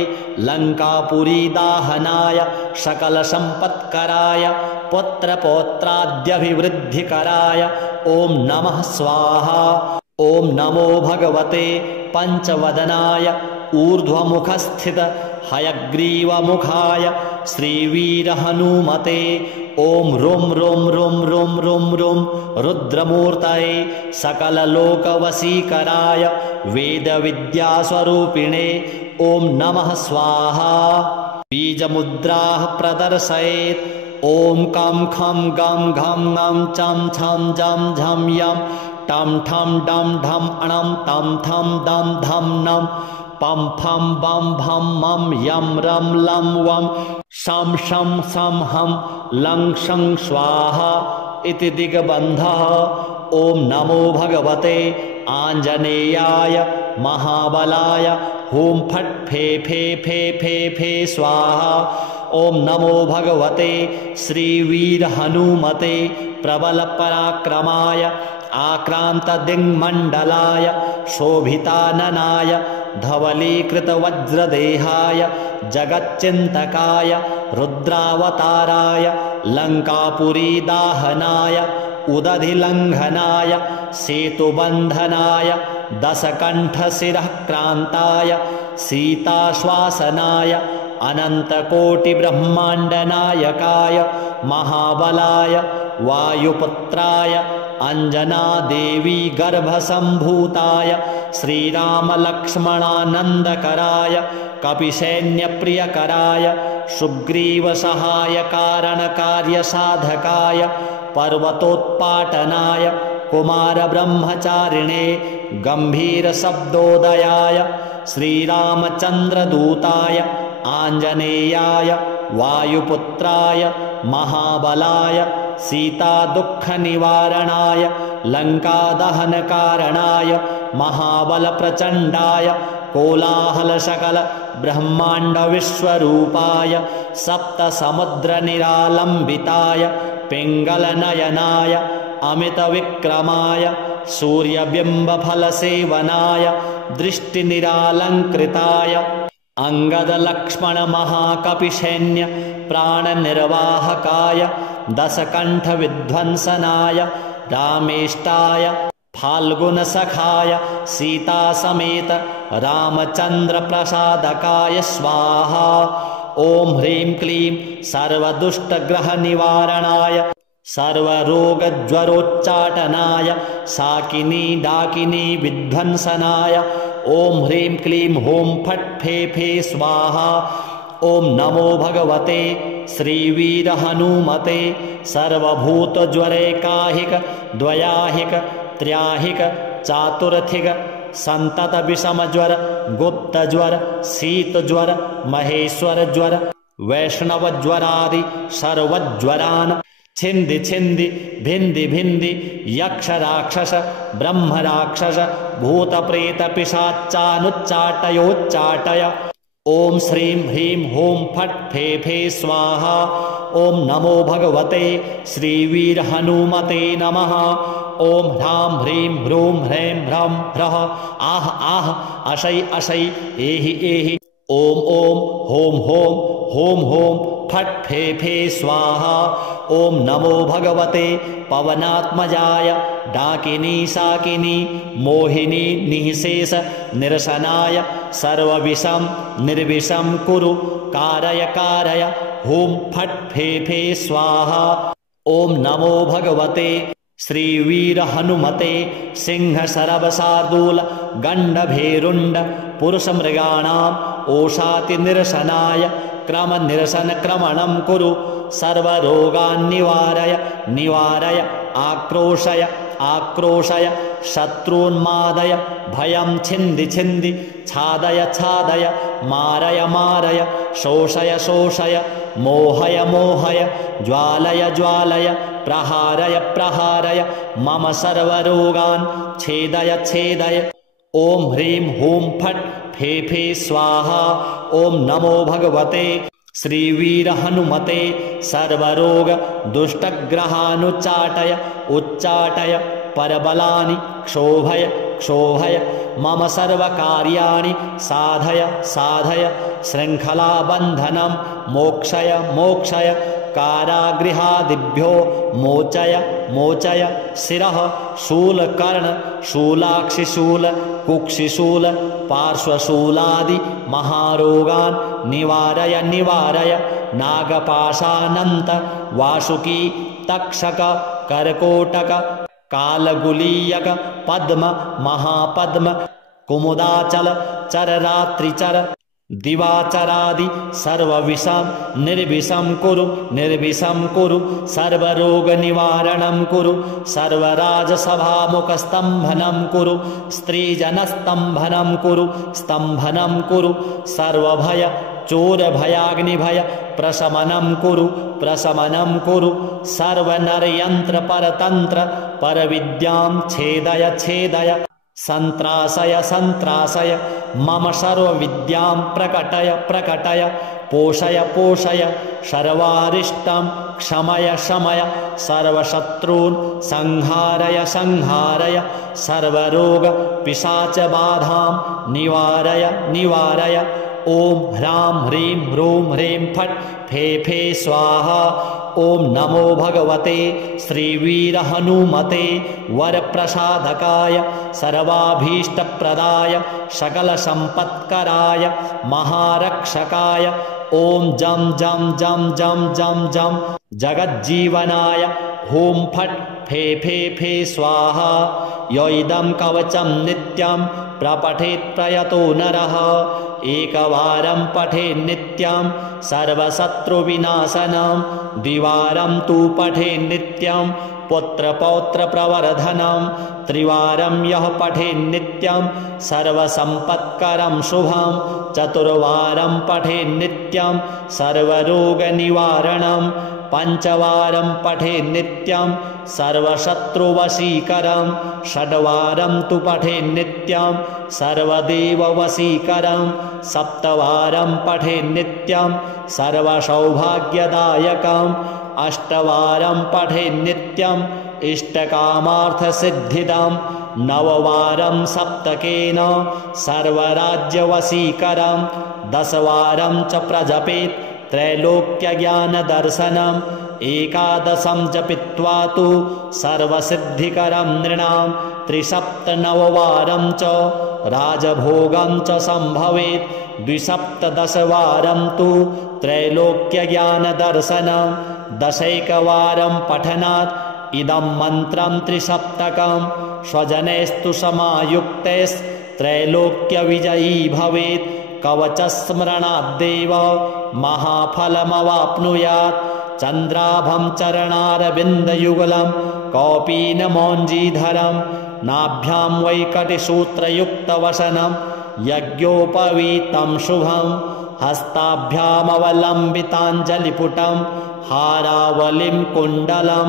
लङ्कापुरीदाहनाय सकलसम्पत्कराय पुत्रपौत्राद्यभिवृद्धिकराय ओम नमः स्वाहा। ओम नमो भगवते पंचवदनाय ऊर्ध्वमुखस्थित हयग्रीवमुखाय श्रीवीरहनुमते। ओम रुम रुम रुम रुम रुम रुम रुद्रमूर्तये सकललोकवशीकराय वेदविद्यास्वरूपिणे ओम नमः स्वाहा। बीजमुद्राः प्रदर्शयेत्। ॐ कं खं गं घं ङं चं छं जं झं यं टं ठं डं ढं णं तं थं दं धं नं पं फं बं भं मं यं रं लं वं शं शं सं हं लं शं स्वाहा इति दिग्बन्धः। ॐ नमो भगवते आञ्जनेयाय महाबलाय हुं फट् फे फे फे फे फे स्वाहा। ॐ नमो भगवते श्रीवीरहनुमते प्रबलपराक्रमाय आक्रान्तदिङ्मण्डलाय शोभिताननाय धवलीकृतवज्रदेहाय जगच्चिन्तकाय रुद्रावताराय लङ्कापुरीदाहनाय उदधिलङ्घनाय सेतुबन्धनाय दशकण्ठशिरः क्रान्ताय सीताश्वासनाय अनन्तकोटिब्रह्माण्डनायकाय महाबलाय वायुपुत्राय अञ्जनादेवी गर्भसम्भूताय श्रीरामलक्ष्मणानन्दकराय कपिसैन्यप्रियकराय सुग्रीवसहायकारणकार्यसाधकाय पर्वतोत्पाटनाय कुमारब्रह्मचारिणे गम्भीरशब्दोदयाय श्रीरामचन्द्रदूताय आञ्जनेयाय वायुपुत्राय महाबलाय सीतादुःखनिवारणाय लङ्कादहनकारणाय महाबलप्रचण्डाय कोलाहलसकल ब्रह्माण्डविश्वरूपाय सप्तसमुद्रनिरालम्बिताय पिङ्गलनयनाय अमितविक्रमाय सूर्यबिम्बफलसेवनाय दृष्टिनिरालङ्कृताय अङ्गदलक्ष्मणमहाकपिसैन्य प्राणनिर्वाहकाय दशकण्ठविध्वंसनाय रामेष्टाय फाल्गुनसखाय सीतासमेत रामचन्द्रप्रसादकाय स्वाहा। ॐ ह्रीं क्लीं सर्वदुष्टग्रहनिवारणाय सर्वरोगज्वरोच्चाटनाय साकिनी डाकिनी विध्वंसनाय ॐ ह्रीं क्लीं हूं फट् फे फे स्वाहा। ॐ नमो भगवते श्रीवीरहनुमते सर्वभूतज्वरैकाहिक द्वयाहिक त्र्याहिक चातुर्थिक सन्ततविषमज्वर गुप्तज्वर शीतज्वर महेश्वरज्वर वैष्णवज्वरादि सर्वज्वरान् छिन्दि छिन्दि भिन्दि भिन्दि यक्षराक्षस ब्रह्मराक्षस भूतप्रेतपिशाचानुच्चाटयोच्चाटय। ॐ श्रीं ह्रीं हूं फट् फे फे स्वाहा। ॐ नमो भगवते श्रीवीरहनुमते नमः। ॐ ह्रां ह्रीं ह्रूं ह्रैं ह्रं ह्रः आह आह अशै अशै एहि एहि। ॐ ॐ हों हों हों हों फट् फे फे स्वाहा। ॐ नमो भगवते पवनात्मजाय डाकिनी शाकिनी मोहिनी निःशेष निरसनाय सर्वविषं निर्विषं कुरु कारय कारय हुं फट् फे फे स्वाहा। ॐ नमो भगवते श्रीवीरहनुमते सिंहशरवशार्दूल गण्डभेरुण्ड पुरुषमृगाणाम् ओषातिनिरसनाय क्रमनिरसनक्रमणं कुरु सर्वरोगान् निवारय निवारय आक्रोशय आक्रोशय शत्रून्मादय भयं छिन्दि छिन्दि छादय छादय मारय मारय शोषय शोषय मोहय मोहय ज्वालय ज्वालय प्रहारय प्रहारय मम सर्वरोगान् छेदय छेदय। ॐ ह्रीं हूं फट् फे फे स्वाहा। ॐ नमो भगवते श्रीवीरहनुमते सर्वरोग दुष्टग्रहानुच्चाटय उच्चाटय परबलानि क्षोभय क्षोभय मम सर्वकार्याणि साधय साधय शृङ्खलाबन्धनं मोक्षय मोक्षय कारागृहादिभ्यो मोचय मोचय शिरः शूलकर्ण शूलाक्षिशूल कुक्षिशूल पार्श्वशूलादि महारोगान् निवारय निवारय नागपाशानन्त वासुकी तक्षक कर्कोटक कालगुलीयक पद्म महापद्म कुमुदाचल चररात्रिचर दिवाचरादि सर्वविषं निर्विषं कुरु निर्विषं कुरु सर्वरोगनिवारणं कुरु सर्वराजसभामुखस्तम्भनं कुरु स्त्रीजनस्तम्भनं कुरु स्तम्भनं कुरु सर्वभय चोरभयाग्निभय प्रशमनं कुरु प्रशमनं कुरु सर्वनरयन्त्र परतन्त्र परविद्यां छेदय छेदय सन्त्रासय सन्त्रासय मम सर्वविद्यां प्रकटय प्रकटय पोषय पोषय सर्वारिष्टं क्षमय शमय सर्वशत्रून् संहारय संहारय सर्वरोग पिशाचबाधां निवारय निवारय। ओम ह्रां ह्रीं ह्रूं ह्रीं फट् फे फे स्वाहा। ओम नमो भगवते श्रीवीरहनुमते वरप्रसादकाय सर्वाभीष्टप्रदाय सकलसम्पत्कराय महारक्षकाय ओम जं जं जं जं जं जं जगज्जीवनाय हुं फट् फे फे फे स्वाहा। यो इदं कवचं नित्यं प्रपठेत् प्रयतो नरः एकवारं पठेत् नित्यं सर्वशत्रुविनाशनं द्विवारं तु पठेत् नित्यं पुत्रपौत्रप्रवर्धनं त्रिवारं यः पठेत् नित्यं सर्वसम्पत्करं शुभं चतुर्वारं पठेत् नित्यं सर्वरोगनिवारणं पंचवारं पठेत् नित्यं सर्वशत्रुवशीकरं षड्वारं तु पठेत् नित्यं सर्वदेववशीकरं सप्तवारं पठेत् नित्यं सर्वसौभाग्यदायकं अष्टवारं पठेत् नित्यं इष्टकामार्थसिद्धिदं नववारं सप्तकेन सर्वराज्यवशीकरं दशवारं च प्रजपेत् त्रैलोक्यज्ञानदर्शनम् एकादशं जपित्वा तु सर्वसिद्धिकरं नृणां त्रिसप्तनववारं च राजभोगं च सम्भवेत् द्विसप्तदशवारं तु त्रैलोक्यज्ञानदर्शनं दशैकवारं पठनात् इदं मन्त्रं त्रिसप्तकं स्वजनैस्तु समायुक्तैस्त्रैलोक्यविजयी भवेत् कवचस्मरणाद्देव महाफलमवाप्नुयात् चन्द्राभं चरणारविन्दयुगलं कौपीनमौञ्जीधरं नाभ्यां वैकटिसूत्रयुक्तवसनं यज्ञोपवीतं शुभं हस्ताभ्यामवलम्बिताञ्जलिपुटं हारावलिं कुण्डलं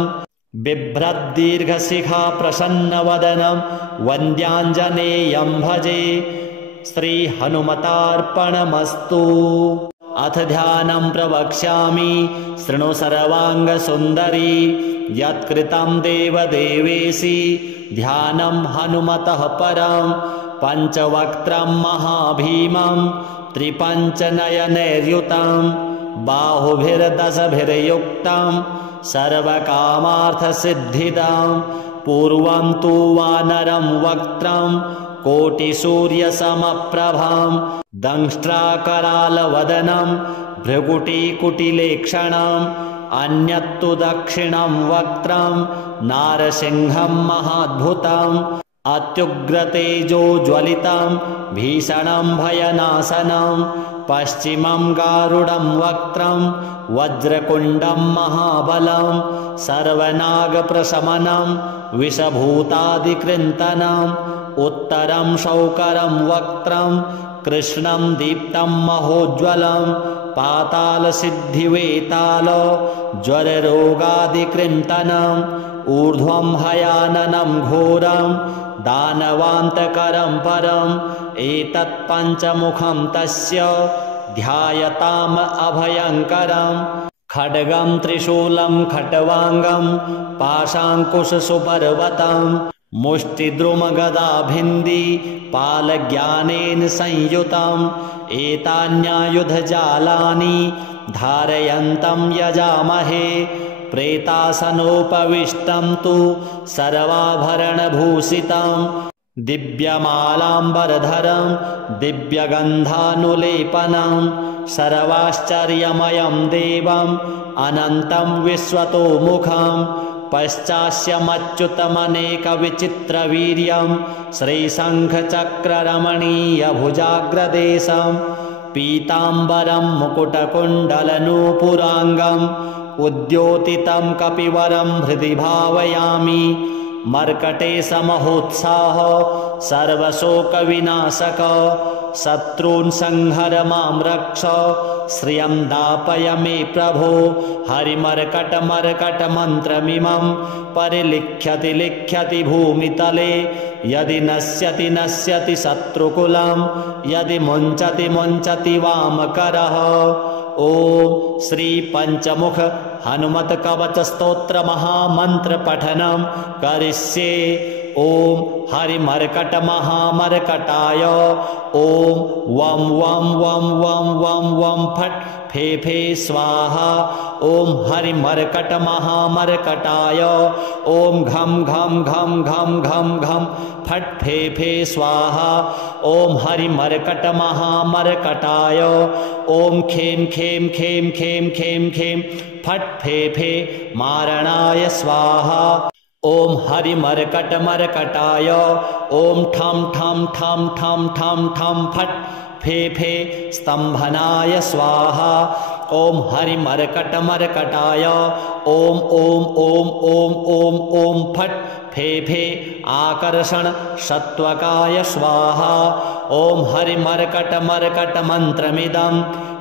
बिभ्रद्दीर्घशिखा प्रसन्नवदनं वन्द्याञ्जनेयं भजे। श्रीहनुमतार्पणमस्तु। अथ ध्यानं प्रवक्ष्यामि शृणु सर्वाङ्गसुन्दरी यत्कृतं देवदेवेशि ध्यानं हनुमतः परं पञ्चवक्त्रं महाभीमं त्रिपञ्चनयनैर्युतं बाहुभिर्दशभिर्युक्तं सर्वकामार्थसिद्धिदं पूर्वं तु वानरं वक्त्रं कोटिसूर्यसमप्रभं दंष्ट्राकरालवदनं भृगुटिकुटिलेक्षणम् अन्यत्तु दक्षिणं वक्त्रं नारसिंहं महाद्भुतम् अत्युग्रतेजोज्वलितं भीषणं भयनाशनं पश्चिमं गारुडं वक्त्रं वज्रकुण्डं महाबलं सर्वनागप्रशमनं विषभूतादिकृन्तनम् उत्तरं शौकरं वक्त्रं कृष्णं दीप्तं महोज्ज्वलं पातालसिद्धिवेताल ज्वररोगादिकृन्तनम् ऊर्ध्वं हयाननं घोरं दानवान्तकरं परम् एतत् पञ्चमुखं तस्य ध्यायताम् अभयङ्करम् खड्गं त्रिशूलं खट्वाङ्गं पाशाङ्कुशसुपर्वतं मुष्टिद्रुमगदाभिन्दी पालज्ञानेन संयुतम् एतान्यायुधजालानि धारयन्तं यजामहे प्रेतासनोपविष्टं तु सर्वाभरणभूषितं दिव्यमालाम्बरधरं दिव्यगन्धानुलेपनं सर्वाश्चर्यमयं देवम् अनन्तं विश्वतोमुखं पश्चास्यमच्युतमनेकविचित्रवीर्यं श्रीशङ्खचक्ररमणीयभुजाग्रदेशं पीताम्बरं मुकुटकुण्डलनूपुराङ्गम् उद्योतितं कपिवरं हृदि भावयामि। मर्कटे समहोत्साह सर्वशोकविनाशक शत्रून् संहर मां रक्ष श्रियं दापय मे प्रभो। हरिमर्कटमर्कटमन्त्रमिमं परिलिख्यति लिख्यति भूमितले यदि नश्यति नश्यति शत्रुकुलं यदि मुञ्चति मुञ्चति वामकरः। ओम श्री पंचमुख हनुमत कवच स्तोत्र महामंत्र पठनम करिष्ये। ओम हरिमर्कट महामर्कटाय ओम वम वम वम वम वम वम फट फे फे स्वाहा। ओम हरिमर्कट महामर्कटाय ओम घम घम घम घम घम घम फट फे फे स्वाहा। ओम हरिमर्कट महामर्कटाय ओम खेम खेम खेम खेम खेम खेम फट फे फे मारणाय स्वाहा। ओम हरिमर्कट मर्कटाय ओम ठम ठम ठम ठम ठम ठम फट फे फे स्तंभनाय स्वाहा। ओम हरिमर्कट मर्कटाय ओम ओम ओम ओम ओम ओम फट फे फे आकर्षण सत्वकाय स्वाहा। ओम हरिमर्कट मर्कट मंत्रमिदं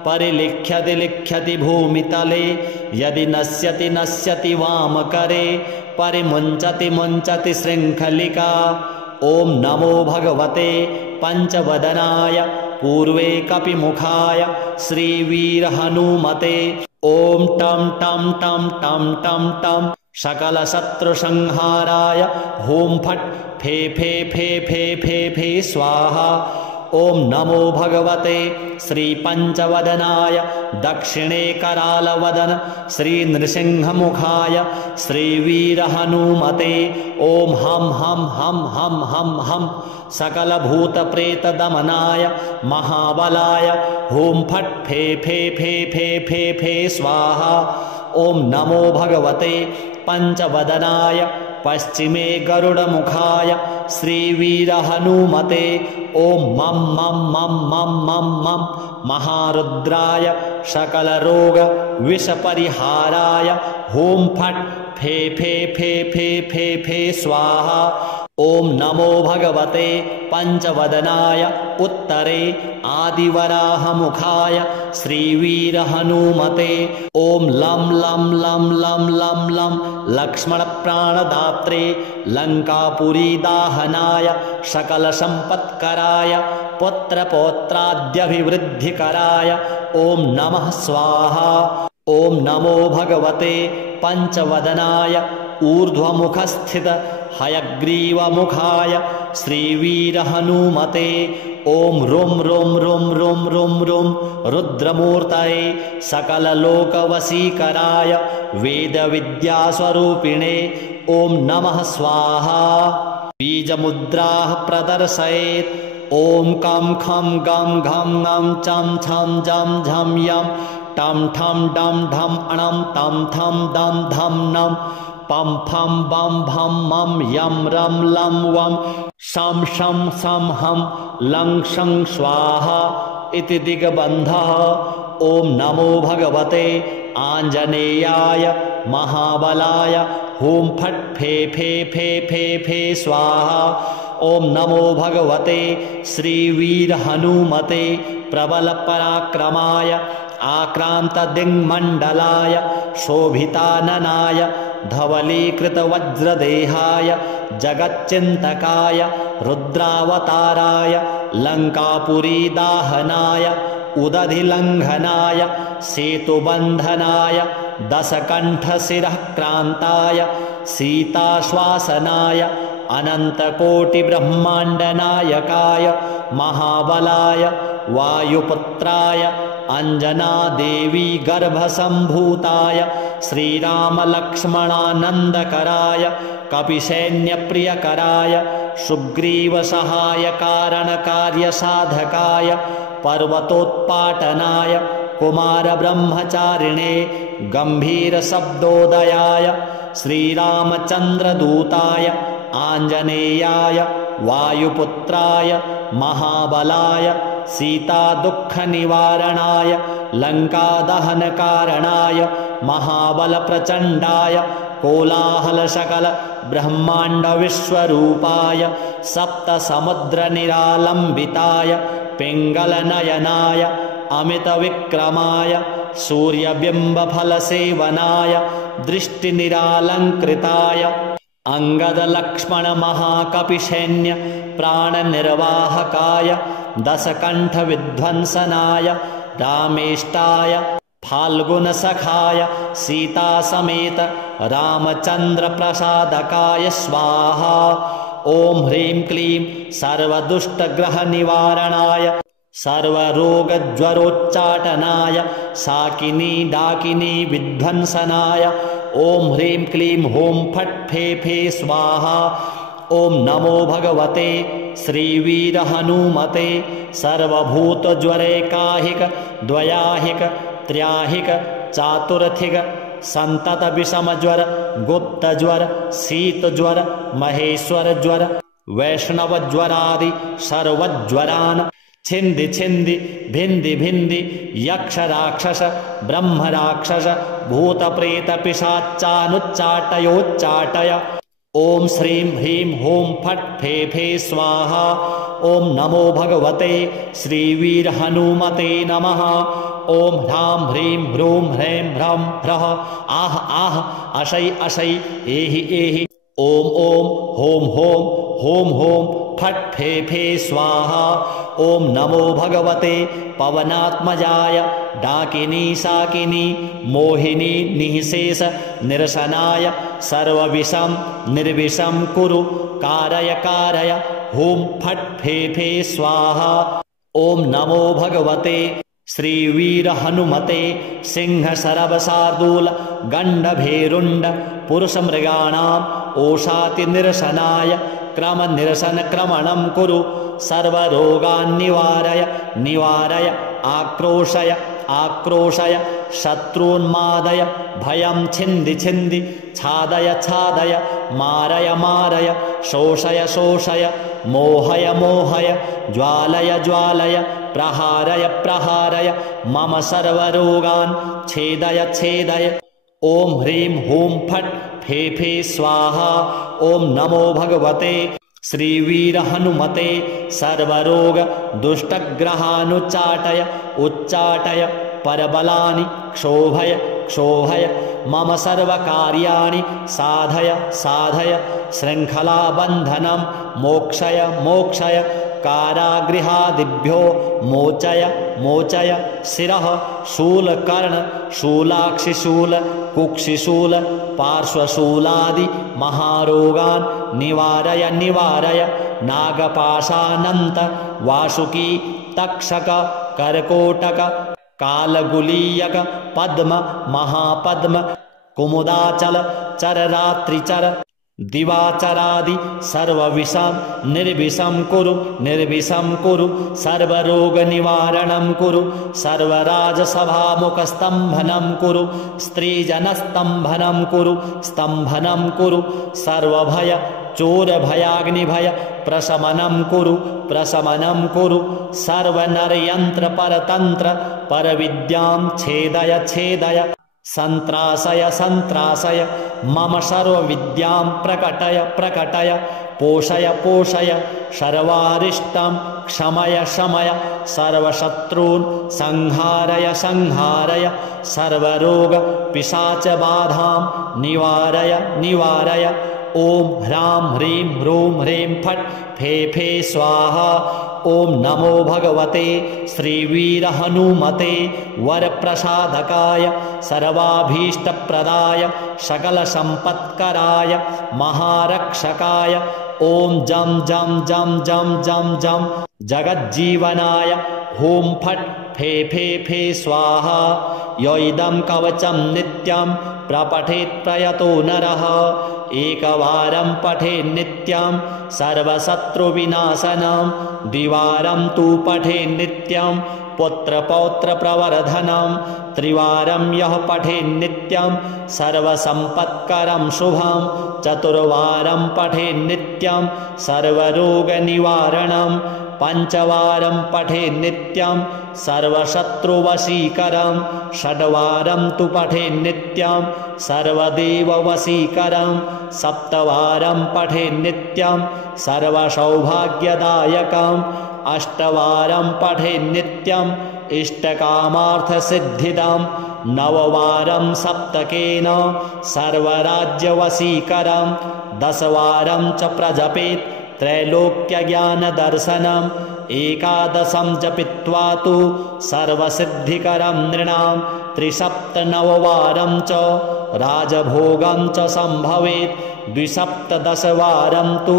परिलिख्यति लिख्यति भूमितले यदि नश्यति नश्यति वामकरे परिमुञ्चति मुञ्चति शृङ्खलिका। ओम नमो भगवते पंचवदनाय पूर्वे कपिमुखाय श्रीवीरहनुमते। ओम टम टम टम टम टम टम सकल शत्रु संहाराय होम फट फे फे फे फे फे फे स्वाहा। ओम नमो भगवते श्री पंचवदनाय दक्षिणे करालवदन श्री नृसिंहमुखाय श्रीवीरहनुमते। ओम हम हम हम हम हम हम सकल भूत प्रेत दमनाय महाबलाय होम फट फे फे फे फे फे फे स्वाहा। ओम नमो भगवते पंचवदनाय पश्चिमे गरुड़मुखाय श्रीवीरहनुमते। ओम मम मम मम मम मम मम महारुद्राय सकल रोग विष परिहाराय होम फट फे फे फे फे फे फे स्वाहा। ओम नमो भगवते पंचवदनाय उत्तरे आदिवराहमुखाय श्रीवीरहनुमते। ओम लं लं लं लं लं लं लक्ष्मण प्राणदात्रे लंकापुरी दाहनाय सकल संपत्कराय पुत्र पौत्राद्यभिवृद्धिकराय ओम नमः स्वाहा। ओम नमो भगवते पंचवदनाय ऊर्ध्वमुखस्थित हयग्रीवमुखाय श्रीवीरहनुमते। ओम रुम रुम रुम रुम रुम रुम रुद्रमूर्तये सकललोकवशीकराय वेदविद्यास्वरूपिणे ओम नमः स्वाहा। बीजमुद्राः प्रदर्शयेत्। ओम कं खं गं घं ङं चं छं जं झं यं टं ठं डं ढं अणं तं थं दं धं नं पं फं बं भं मं यं रं लं वं शं शं सं हं लं शं स्वाहा इति दिग्बन्धः। ओम नमो भगवते आञ्जनेयाय महाबलाय होम फट फे फे फे फे फे स्वाहा। ओम नमो भगवते श्रीवीरहनुमते प्रबल पराक्रमाय आक्रांत दिङ्मण्डलाय शोभिताननाय धवलीकृत वज्रदेहाय जगच्चिन्तकाय रुद्रावताराय लंकापुरी दाहनाय उदधिलंघनाय सेतुबन्धनाय दशकण्ठशिरः क्रान्ताय सीताश्वासनाय अनन्तकोटिब्रह्माण्डनायकाय महाबलाय वायुपुत्राय अंजनादेवी गर्भसम्भूताय श्रीरामलक्ष्मणानन्दकराय कपिसैन्यप्रियकराय सुग्रीवसहायकारणकार्यसाधकाय पर्वतोत्पाटनाय कुमारब्रह्मचारिणे गम्भीरशब्दोदयाय श्रीरामचन्द्रदूताय आञ्जनेयाय वायुपुत्राय महाबलाय सीतादुःखनिवारणाय लङ्कादहनकारणाय महाबलप्रचण्डाय कोलाहलसकल ब्रह्माण्डविश्वरूपाय सप्तसमुद्रनिरालम्बिताय पिङ्गलनयनाय अमितविक्रमाय सूर्यबिम्बफलसेवनाय दृष्टिनिरालङ्कृताय अङ्गदलक्ष्मणमहाकपिसैन्य प्राणनिर्वाहकाय दशकण्ठविध्वंसनाय रामेष्टाय फाल्गुनसखाय सीतासमेत रामचन्द्रप्रसादकाय स्वाहा। ॐ ह्रीं क्लीं सर्वदुष्टग्रहनिवारणाय सर्वरोगज्वरोच्चाटनाय साकिनी डाकिनी विध्वंसनाय ॐ ह्रीं क्लीं हूं फट् फे फे स्वाहा। ॐ नमो भगवते श्रीवीरहनुमते सर्वभूतज्वरैकाहिक द्वयाहिक त्र्याहिक चातुर्थिक सन्ततविषमज्वर गुप्तज्वर शीतज्वर महेश्वरज्वर वैष्णवज्वरादि सर्वज्वरान् छिन्दि छिन्दि भिन्दि भिन्दि यक्ष राक्षस ब्रह्म राक्षस भूतप्रेत पिशाचानुच्चाटयोच्चाटय। ॐ श्रीं ह्रीं हूं फट् फे फे स्वाहा। ॐ नमो भगवते श्रीवीरहनुमते नमः। ॐ ह्रां ह्रीं ह्रूं ह्रैं ह्रं ह्रः आह आह अशै अशै एहि एहि। ॐ ॐ हों हों हों हों फट् फे फे स्वाहा। ॐ नमो भगवते पवनात्मजाय डाकिनी साकिनी मोहिनी निःशेष निरसनाय सर्वविषं निर्विषं कुरु कारय कारय हूं फट् फे फे स्वाहा। ॐ नमो भगवते श्रीवीरहनुमते सिंहशरवशार्दूल गण्डभेरुण्ड पुरुषमृगाणाम् ओषातिनिरसनाय क्रमनिरसनक्रमणं कुरु सर्वरोगान् निवारय निवारय आक्रोशय आक्रोशय शत्रून्मादय भयं छिन्दि छिन्दि छादय छादय मारय मारय शोषय शोषय मोहय मोहय ज्वालय ज्वालय प्रहारय प्रहारय मम सर्वरोगान् छेदय छेदय। ॐ ह्रीं हूं फट् फे फे स्वाहा। ॐ नमो भगवते श्रीवीरहनुमते सर्वरोग दुष्टग्रहानुच्चाटय उच्चाटय परबलानि क्षोभय क्षोभय मम सर्वकार्याणि साधय साधय शृङ्खलाबन्धनं मोक्षय मोक्षय कारागृहादिभ्यो मोचय मोचय शिरः शूलकर्ण शूलाक्षिशूल कुक्षिशूल पार्श्वशूलादि महारोगान् निवारय निवारय नागपाशानन्त वासुकी तक्षक कर्कोटक कालगुलीयक पद्म महापद्म कुमुदाचल चररात्रिचर दिवाचरादि सर्वविषं निर्विषं कुरु निर्विषं कुरु सर्वरोगनिवारणं कुरु सर्वराजसभामुखस्तम्भनं कुरु स्त्रीजनस्तम्भनं कुरु स्तम्भनं कुरु सर्वभय चोरभयाग्निभय प्रशमनं कुरु प्रशमनं कुरु सर्वनरयन्त्रपरतन्त्र परविद्यां छेदय छेदय सन्त्रासय सन्त्रासय मम सर्वविद्यां प्रकटय प्रकटय पोषय पोषय सर्वारिष्टं क्षमय शमय सर्वशत्रून् संहारय संहारय सर्वरोग पिशाचबाधां निवारय निवारय। ॐ ह्रां ह्रीं ह्रूं ह्रीं फट् फे फे स्वाहा। ॐ नमो भगवते श्रीवीरहनुमते वरप्रसादकाय सर्वाभीष्टप्रदाय सकलसम्पत्कराय महारक्षकाय ॐ जं जं जं जं जं जं जगज्जीवनाय हूं फट् फे फे फे स्वाहा। यो इदं कवचं नित्यं प्रपठेत् प्रयतो नरः एकवारं पठेत् नित्यं सर्वशत्रुविनाशनं द्विवारं तु पठेत् नित्यं पुत्रपौत्रप्रवर्धनं त्रिवारं यः पठेत् नित्यं सर्वसम्पत्करं शुभं चतुर्वारं पठेत् नित्यं सर्वरोगनिवारणं पञ्चवारं पठेत् नित्यं सर्वशत्रुवशीकरं 6 वारं तु पठेत् नित्यं सर्वदेववशीकरं 7 वारं पठेत् नित्यं सर्वसौभाग्यदायकं 8 वारं पठेत् नित्यं इष्टकामार्थसिद्धिदं 9 वारं सप्तकेन सर्वराज्यवशीकरं 10 वारं च प्रजपेत् त्रैलोक्यज्ञानदर्शनम् 11 जपित्वा तु सर्वसिद्धिकरं नृणां 379 वारं च राजभोगं च सम्भवेत् 210 वारं तु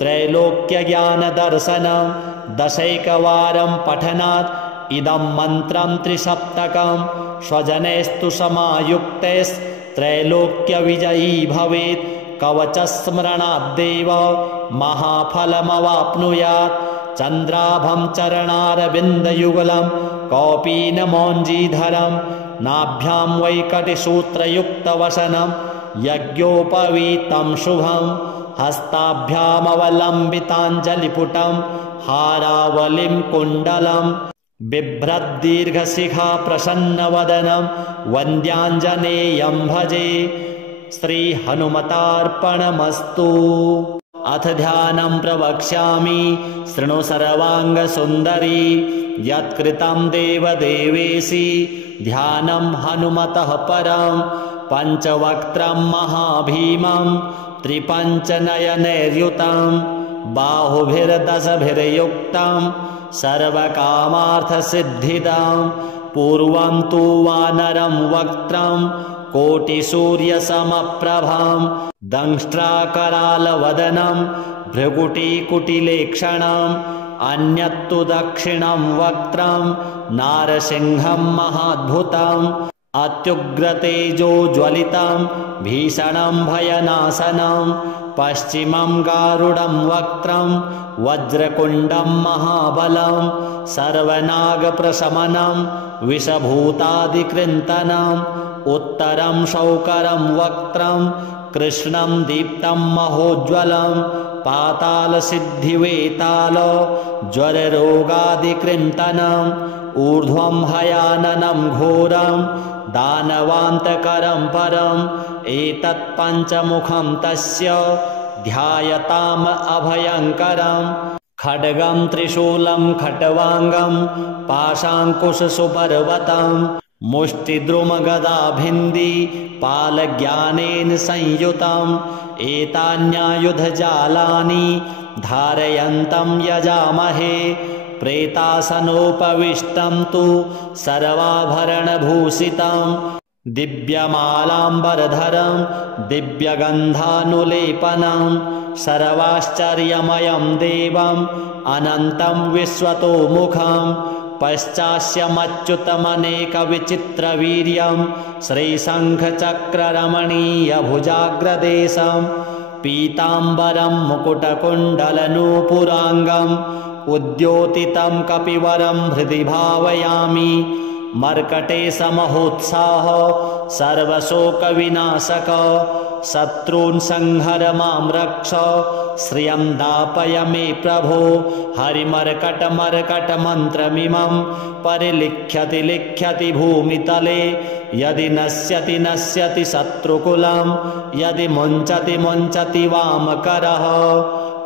त्रैलोक्यज्ञानदर्शनं 10 वारं पठनात् इदं मन्त्रं 3सप्तकं स्वजनैस्तु समायुक्तैस्त्रैलोक्यविजयी भवेत् कवचस्मरणाद्देव महाफलमवाप्नुयात् चन्द्राभं चरणारविन्दयुगलं कौपीनमौञ्जीधरं नाभ्यां वैकटिसूत्रयुक्तवसनं यज्ञोपवीतं शुभं हस्ताभ्यामवलम्बिताञ्जलिपुटं हारावलिं कुण्डलं बिभ्रद्दीर्घशिखा प्रसन्नवदनं वन्द्याञ्जनेयं भजे श्रीहनुमतार्पणमस्तु। अथ ध्यानं प्रवक्ष्यामि शृणु सर्वाङ्गसुन्दरी यत्कृतं देवदेवेशि ध्यानं हनुमतः परं पञ्चवक्त्रं महाभीमं त्रिपञ्चनयनैर्युतं बाहुभिर्दशभिर्युक्तं सर्वकामार्थसिद्धिदं पूर्वं तु वानरं वक्त्रं कोटिसूर्यसमप्रभं दंष्ट्राकरालवदनं भृगुटिकुटिलेक्षणम् अन्यत्तु दक्षिणं वक्त्रं नारसिंहं महाद्भुतम् अत्युग्रतेजोज्वलितं भीषणं भयनाशनं पश्चिमं गारुडं वक्त्रं वज्रकुण्डं महाबलं सर्वनागप्रशमनं विषभूतादिकृन्तनं उत्तरं शौकरं वक्त्रं कृष्णं दीप्तं महोज्ज्वलं पातालसिद्धिवेताल ज्वररोगादिकृन्तनम् ऊर्ध्वं हयाननं घोरं दानवान्तकरं परम् एतत् पञ्चमुखं तस्य ध्यायताम् अभयङ्करम् खड्गं त्रिशूलं खट्वाङ्गं पाशाङ्कुशसुपर्वतं मुष्टिद्रुमगदाभिन्दी पालज्ञानेन संयुतम् एतान्यायुधजालानि धारयन्तं यजामहे प्रेतासनोपविष्टं तु सर्वाभरणभूषितं दिव्यमालाम्बरधरं दिव्यगन्धानुलेपनं सर्वाश्चर्यमयं देवम् अनन्तं विश्वतोमुखं पश्चास्यमच्युतमनेकविचित्रवीर्यं श्रीशङ्खचक्ररमणीयभुजाग्रदेशं पीताम्बरं मुकुटकुण्डलनूपुराङ्गम् उद्योतितं कपिवरं हृदि भावयामि मर्कटे समहोत्साह सर्वशोकविनाशक शत्रून् संहर मां रक्ष श्रियं दापय मे प्रभो हरिमर्कटमर्कटमन्त्रमिमं परिलिख्यति लिख्यति भूमितले यदि नश्यति नश्यति शत्रुकुलं यदि मुञ्चति मुञ्चति वामकरः।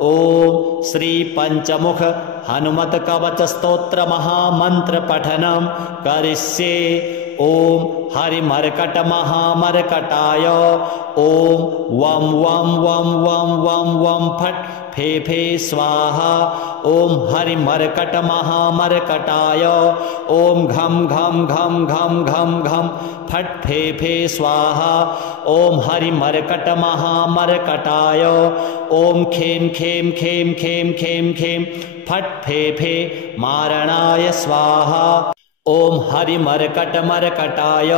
ओम श्री पंचमुख हनुमत कवच स्तोत्र महामंत्र पठनम करिष्ये। ओम हरिमर्कट महामर्कटाय ओम वम वम वम वम वम वम फट फे फे स्वाहा। ओम हरिमर्कट महामर्कटाय ओम घम घम घम घम घम घम फट फे फे स्वाहा। ओम हरिमर्कट महामर्कटाय ओम खेम खेम खेम खेम खेम खेम फट फे फे मारणाय स्वाहा। ओम हरिमर्कट मर्कटाय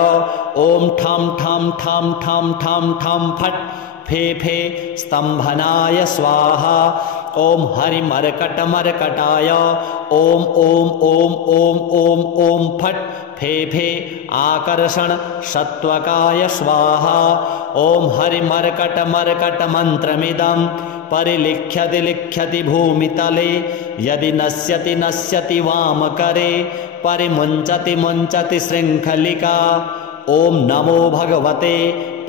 ओम ठम ठम ठम ठम ठम ठम फट फे फे स्तंभनाय स्वाहा। ओम हरिमर्कट मर्कटाय ओम ओम ओम ओम ओम ओम फट फे फे आकर्षण सत्वकाय स्वाहा। ओम हरिमर्कट मर्कट मंत्रमिदं परिलिख्यति लिख्यति भूमितले यदि नश्यति नश्यति वामकरे परिमुञ्चति मुञ्चति शृङ्खलिका ॐ नमो भगवते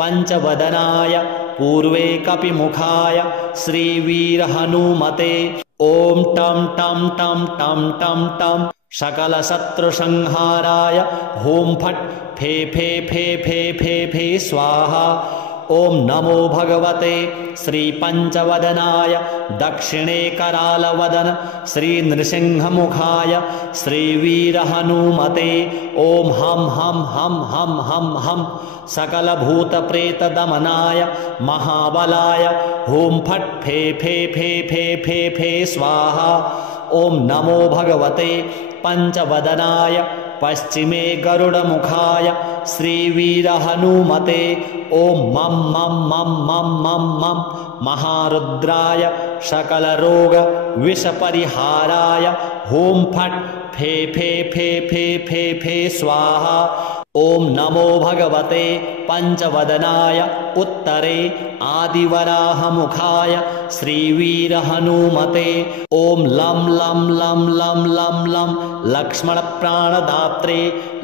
पञ्चवदनाय पूर्वे कपिमुखाय श्रीवीरहनुमते ॐ टं टं टं टं टं टं सकलशत्रुसंहाराय हुं फट् फे फे फे फे फे फे स्वाहा ॐ नमो भगवते श्रीपञ्चवदनाय दक्षिणे करालवदन श्रीनृसिंहमुखाय श्रीवीरहनुमते ॐ हं हं हं हं हं हं सकलभूतप्रेतदमनाय महाबलाय हुं फट् फे फे फे फे फे फे स्वाहा ॐ नमो भगवते पञ्चवदनाय पश्चिमे गरुडमुखाय श्रीवीरहनुमते ॐ मं मं मं मं मं मं महारुद्राय सकलरोग विषपरिहाराय हुं फट् फे फे फे फे फे फे स्वाहा ॐ नमो भगवते पञ्चवदनाय उत्तरे आदिवराहमुखाय श्रीवीरहनुमते ॐ लं लं लं लं लं लं लक्ष्मणप्राणदात्रे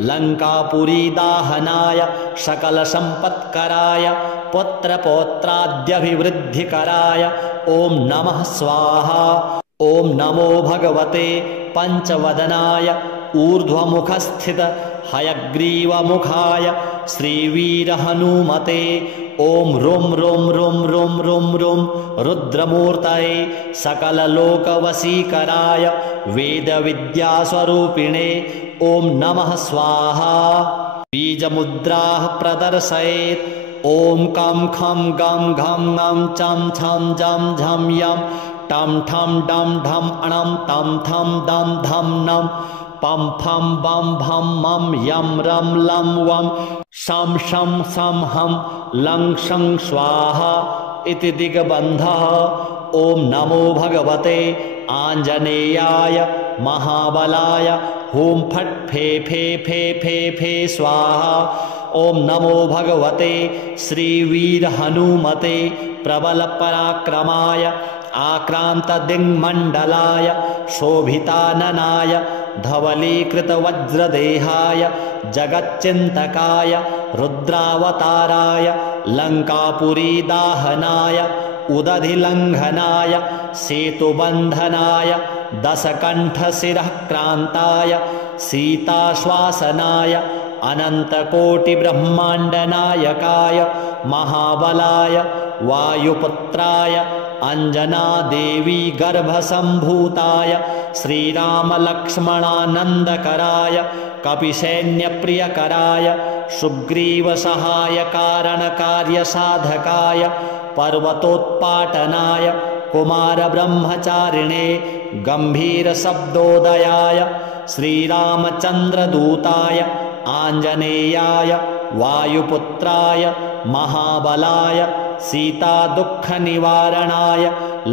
लङ्कापुरीदाहनाय सकलसम्पत्कराय पुत्रपौत्राद्यभिवृद्धिकराय ॐ नमः स्वाहा ॐ नमो भगवते पञ्चवदनाय ऊर्ध्वमुखस्थित हयग्रीवमुखाय श्रीवीरहनुमते ॐ रुं रुं रुं रुं रुं रुं रुद्रमूर्तये सकललोकवशीकराय वेदविद्यास्वरूपिणे ॐ नमः स्वाहा बीजमुद्राः प्रदर्शयेत् ॐ कं खं गं घं ङं चं छं जं झं यं टं ठं डं ढं अणं तं थं दं धं नं पं फं बं भं मं यं रं लं वं शं शं सं हं लं शं स्वाहा इति दिग्बन्धः ॐ नमो भगवते आञ्जनेयाय महाबलाय हुं फट् फे फे फे फे फे स्वाहा ॐ नमो भगवते श्रीवीरहनुमते प्रबलपराक्रमाय आक्रान्तदिङ्मण्डलाय शोभिताननाय धवलीकृतवज्रदेहाय जगच्चिन्तकाय रुद्रावताराय लङ्कापुरीदाहनाय उदधिलङ्घनाय सेतुबन्धनाय दशकण्ठशिरः क्रान्ताय सीताश्वासनाय अनन्तकोटिब्रह्माण्डनायकाय महाबलाय वायुपुत्राय अञ्जनादेवी गर्भसम्भूताय श्रीरामलक्ष्मणानन्दकराय कपिसैन्यप्रियकराय सुग्रीवसहायकारणकार्यसाधकाय पर्वतोत्पाटनाय कुमारब्रह्मचारिणे गम्भीरशब्दोदयाय श्रीरामचन्द्रदूताय आञ्जनेयाय वायुपुत्राय महाबलाय सीतादुःखनिवारणाय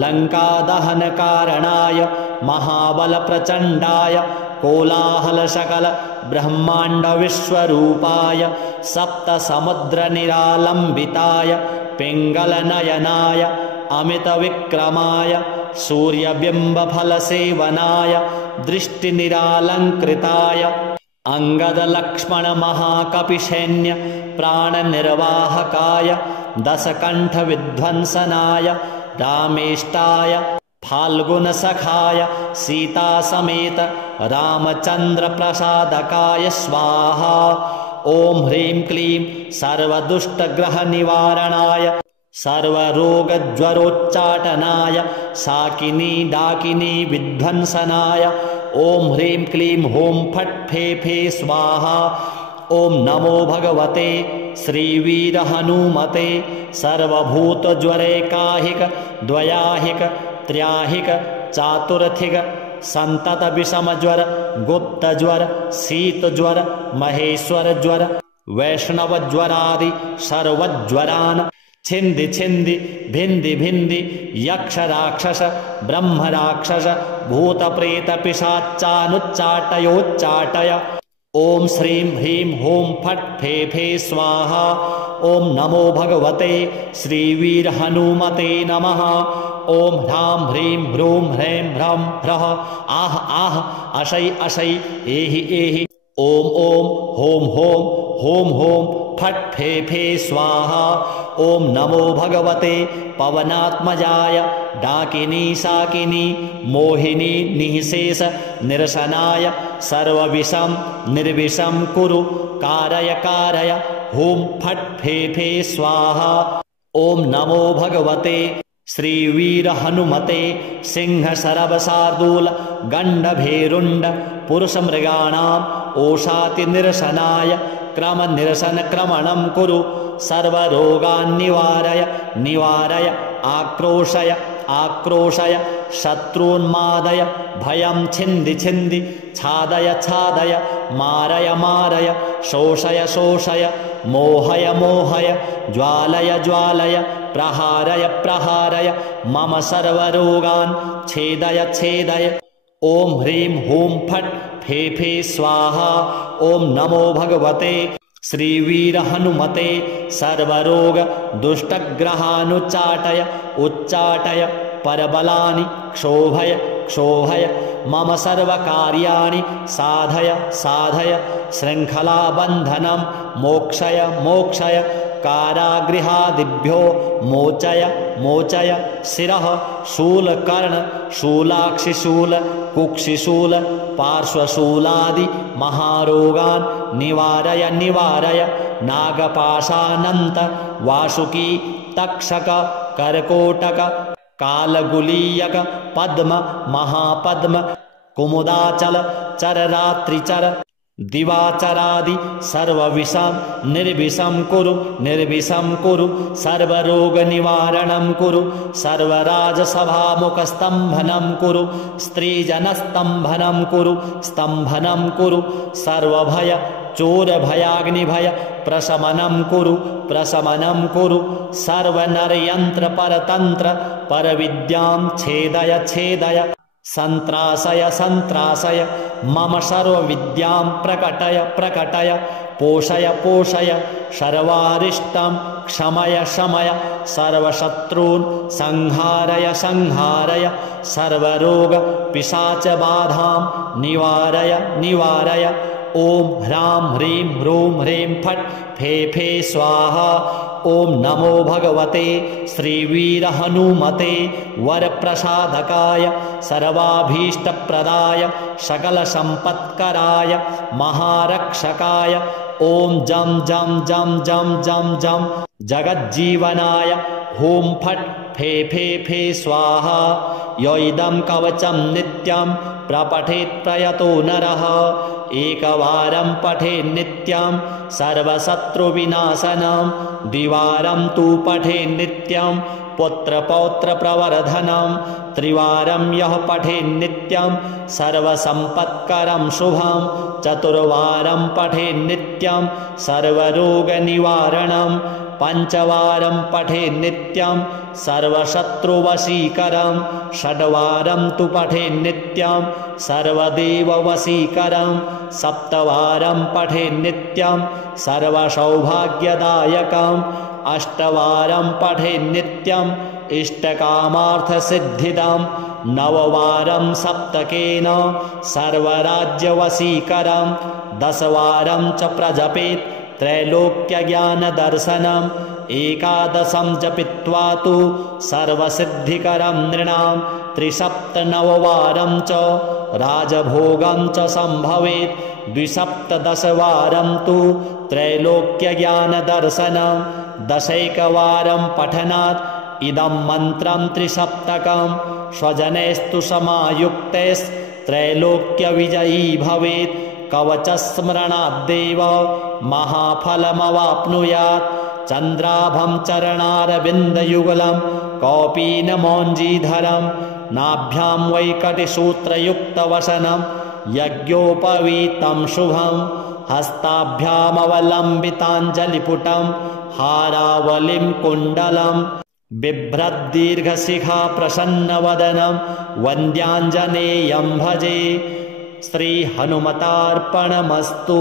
लङ्कादहनकारणाय महाबलप्रचण्डाय कोलाहलसकल ब्रह्माण्डविश्वरूपाय सप्तसमुद्रनिरालम्बिताय पिङ्गलनयनाय अमितविक्रमाय सूर्यबिम्बफलसेवनाय दृष्टिनिरालङ्कृताय अङ्गदलक्ष्मणमहाकपिसैन्य प्राणनिर्वाहकाय दशकण्ठविध्वंसनाय रामेष्टाय फाल्गुनसखाय सीतासमेत रामचन्द्रप्रसादकाय स्वाहा ॐ ह्रीं क्लीं सर्वदुष्टग्रहनिवारणाय सर्वरोगज्वरोच्चाटनाय साकिनी डाकिनी विध्वंसनाय ॐ ह्रीं क्लीं हूं फट् फे फे स्वाहा ॐ नमो भगवते श्रीवीरहनुमते सर्वभूतज्वरैकाहिक द्वयाहिक त्र्याहिक चातुर्थिक सन्ततविषमज्वर गुप्तज्वर शीतज्वर महेश्वरज्वर वैष्णवज्वरादि सर्वज्वरान् छिन्दि छिन्दि भिन्दि भिन्दि यक्ष राक्षस ब्रह्म राक्षस भूतप्रेत पिशाचानुच्चाटयोच्चाटय ॐ श्रीं ह्रीं हूं फट् फे फे स्वाहा ॐ नमो भगवते श्रीवीरहनुमते नमः ॐ ह्रां ह्रीं ह्रूं ह्रैं ह्रं ह्रः आह आह अशै अशै एहि एहि ॐ ॐ हों हों हों हों फट् फे फे स्वाहा ॐ नमो भगवते पवनात्मजाय डाकिनी शाकिनी मोहिनी निःशेष निरसनाय सर्वविषं निर्विषं कुरु कारय कारय हुं फट् फे फे स्वाहा ॐ नमो भगवते श्रीवीर हनुमते सिंह शरभ शार्दूल गण्डभेरुण्ड पुरुषमृगाणाम् ओषाति निरसनाय क्रम निरसन क्रमणं कुरु सर्वरोगान् निवारय निवारय आक्रोशय आक्रोशय शत्रून्मादय भयं छिन्दि छिन्दि छादय छादय मारय मारय शोषय शोषय मोहय मोहय ज्वालय ज्वालय प्रहारय प्रहारय मम सर्वरोगान् छेदय छेदय ॐ ह्रीं हूं फट् फे फे स्वाहा ॐ नमो भगवते श्रीवीर हनुमते सर्वरोग दुष्टग्रहानुच्चाटय उच्चाटय परबलानि क्षोभय क्षोभय मम सर्वकार्याणि साधय साधय शृङ्खलाबन्धनं मोक्षय मोक्षय कारागृहादिभ्यो मोचय मोचय शिरः शूलकर्ण शूलाक्षिशूल कुक्षिशूल पार्श्वशूलादि महारोगान् निवारय निवारय नागपाशानन्त वासुकी तक्षक कर्कोटक कालगुलीयक पद्म महापद्म कुमुदाचल चररात्रिचर दिवाचरादि सर्वविषं निर्विषं कुरु निर्विषं कुरु सर्वरोगनिवारणं कुरु सर्वराजसभामुखस्तम्भनं कुरु स्त्रीजनस्तम्भनं कुरु स्तम्भनं कुरु सर्वभय चोरभयाग्निभय प्रशमनं कुरु प्रशमनं कुरु सर्वनरयन्त्र परतन्त्र परविद्यां छेदय छेदय सन्त्रासय सन्त्रासय मम सर्वविद्यां प्रकटय प्रकटय पोषय पोषय सर्वारिष्टं क्षमय शमय सर्वशत्रून् संहारय संहारय सर्वरोग पिशाचबाधां निवारय निवारय ॐ ह्रां ह्रीं ह्रूं ह्रीं फट् फे फे स्वाहा ॐ नमो भगवते श्रीवीर हनुमते वरप्रसादकाय सर्वाभीष्टप्रदाय सकलसम्पत्कराय महारक्षकाय ॐ जं जं जं जं जं जं जगज्जीवनाय हुं फट् फे फे फे स्वाहा य इदं कवचं नित्यं प्रपठेत् प्रयतो नरः एकवारं पठेत् नित्यं सर्वशत्रुविनाशनं द्विवारं तु पठेत् नित्यं पुत्रपौत्रप्रवर्धनं त्रिवारं यः पठेत् नित्यं सर्वसम्पत्करं शुभं चतुर्वारं पठेत् नित्यं सर्वरोगनिवारणं पञ्चवारं पठेत् नित्यं सर्वशत्रुवशीकरं षड्वारं तु पठेत् नित्यं सर्वदेववशीकरं सप्तवारं पठेत् नित्यं सर्वसौभाग्यदायकम् अष्टवारं पठेत् नित्यं इष्टकामार्थसिद्धिदं नववारं सप्तकेन सर्वराज्यवशीकरं दशवारं च प्रजपेत् त्रैलोक्यज्ञानदर्शनम् एकादशं जपित्वा तु सर्वसिद्धिकरं नृणां त्रिसप्तनववारं च राजभोगं च सम्भवेत् द्विसप्तदशवारं तु त्रैलोक्यज्ञानदर्शनं दशैकवारं पठनात् इदं मन्त्रं त्रिसप्तकं स्वजनैस्तु समायुक्तैस्त्रैलोक्यविजयी भवेत् कवचस्मरणाद्देव महाफलमवाप्नुयात् चन्द्राभं चरणारविन्दयुगलं कौपीनमौञ्जीधरं नाभ्यां वैकटिसूत्रयुक्तवसनं यज्ञोपवीतं शुभं हस्ताभ्यामवलम्बिताञ्जलिपुटं हारावलिं कुण्डलं बिभ्रद्दीर्घशिखा प्रसन्नवदनं वन्द्याञ्जनेयं भजे श्रीहनुमतार्पणमस्तु।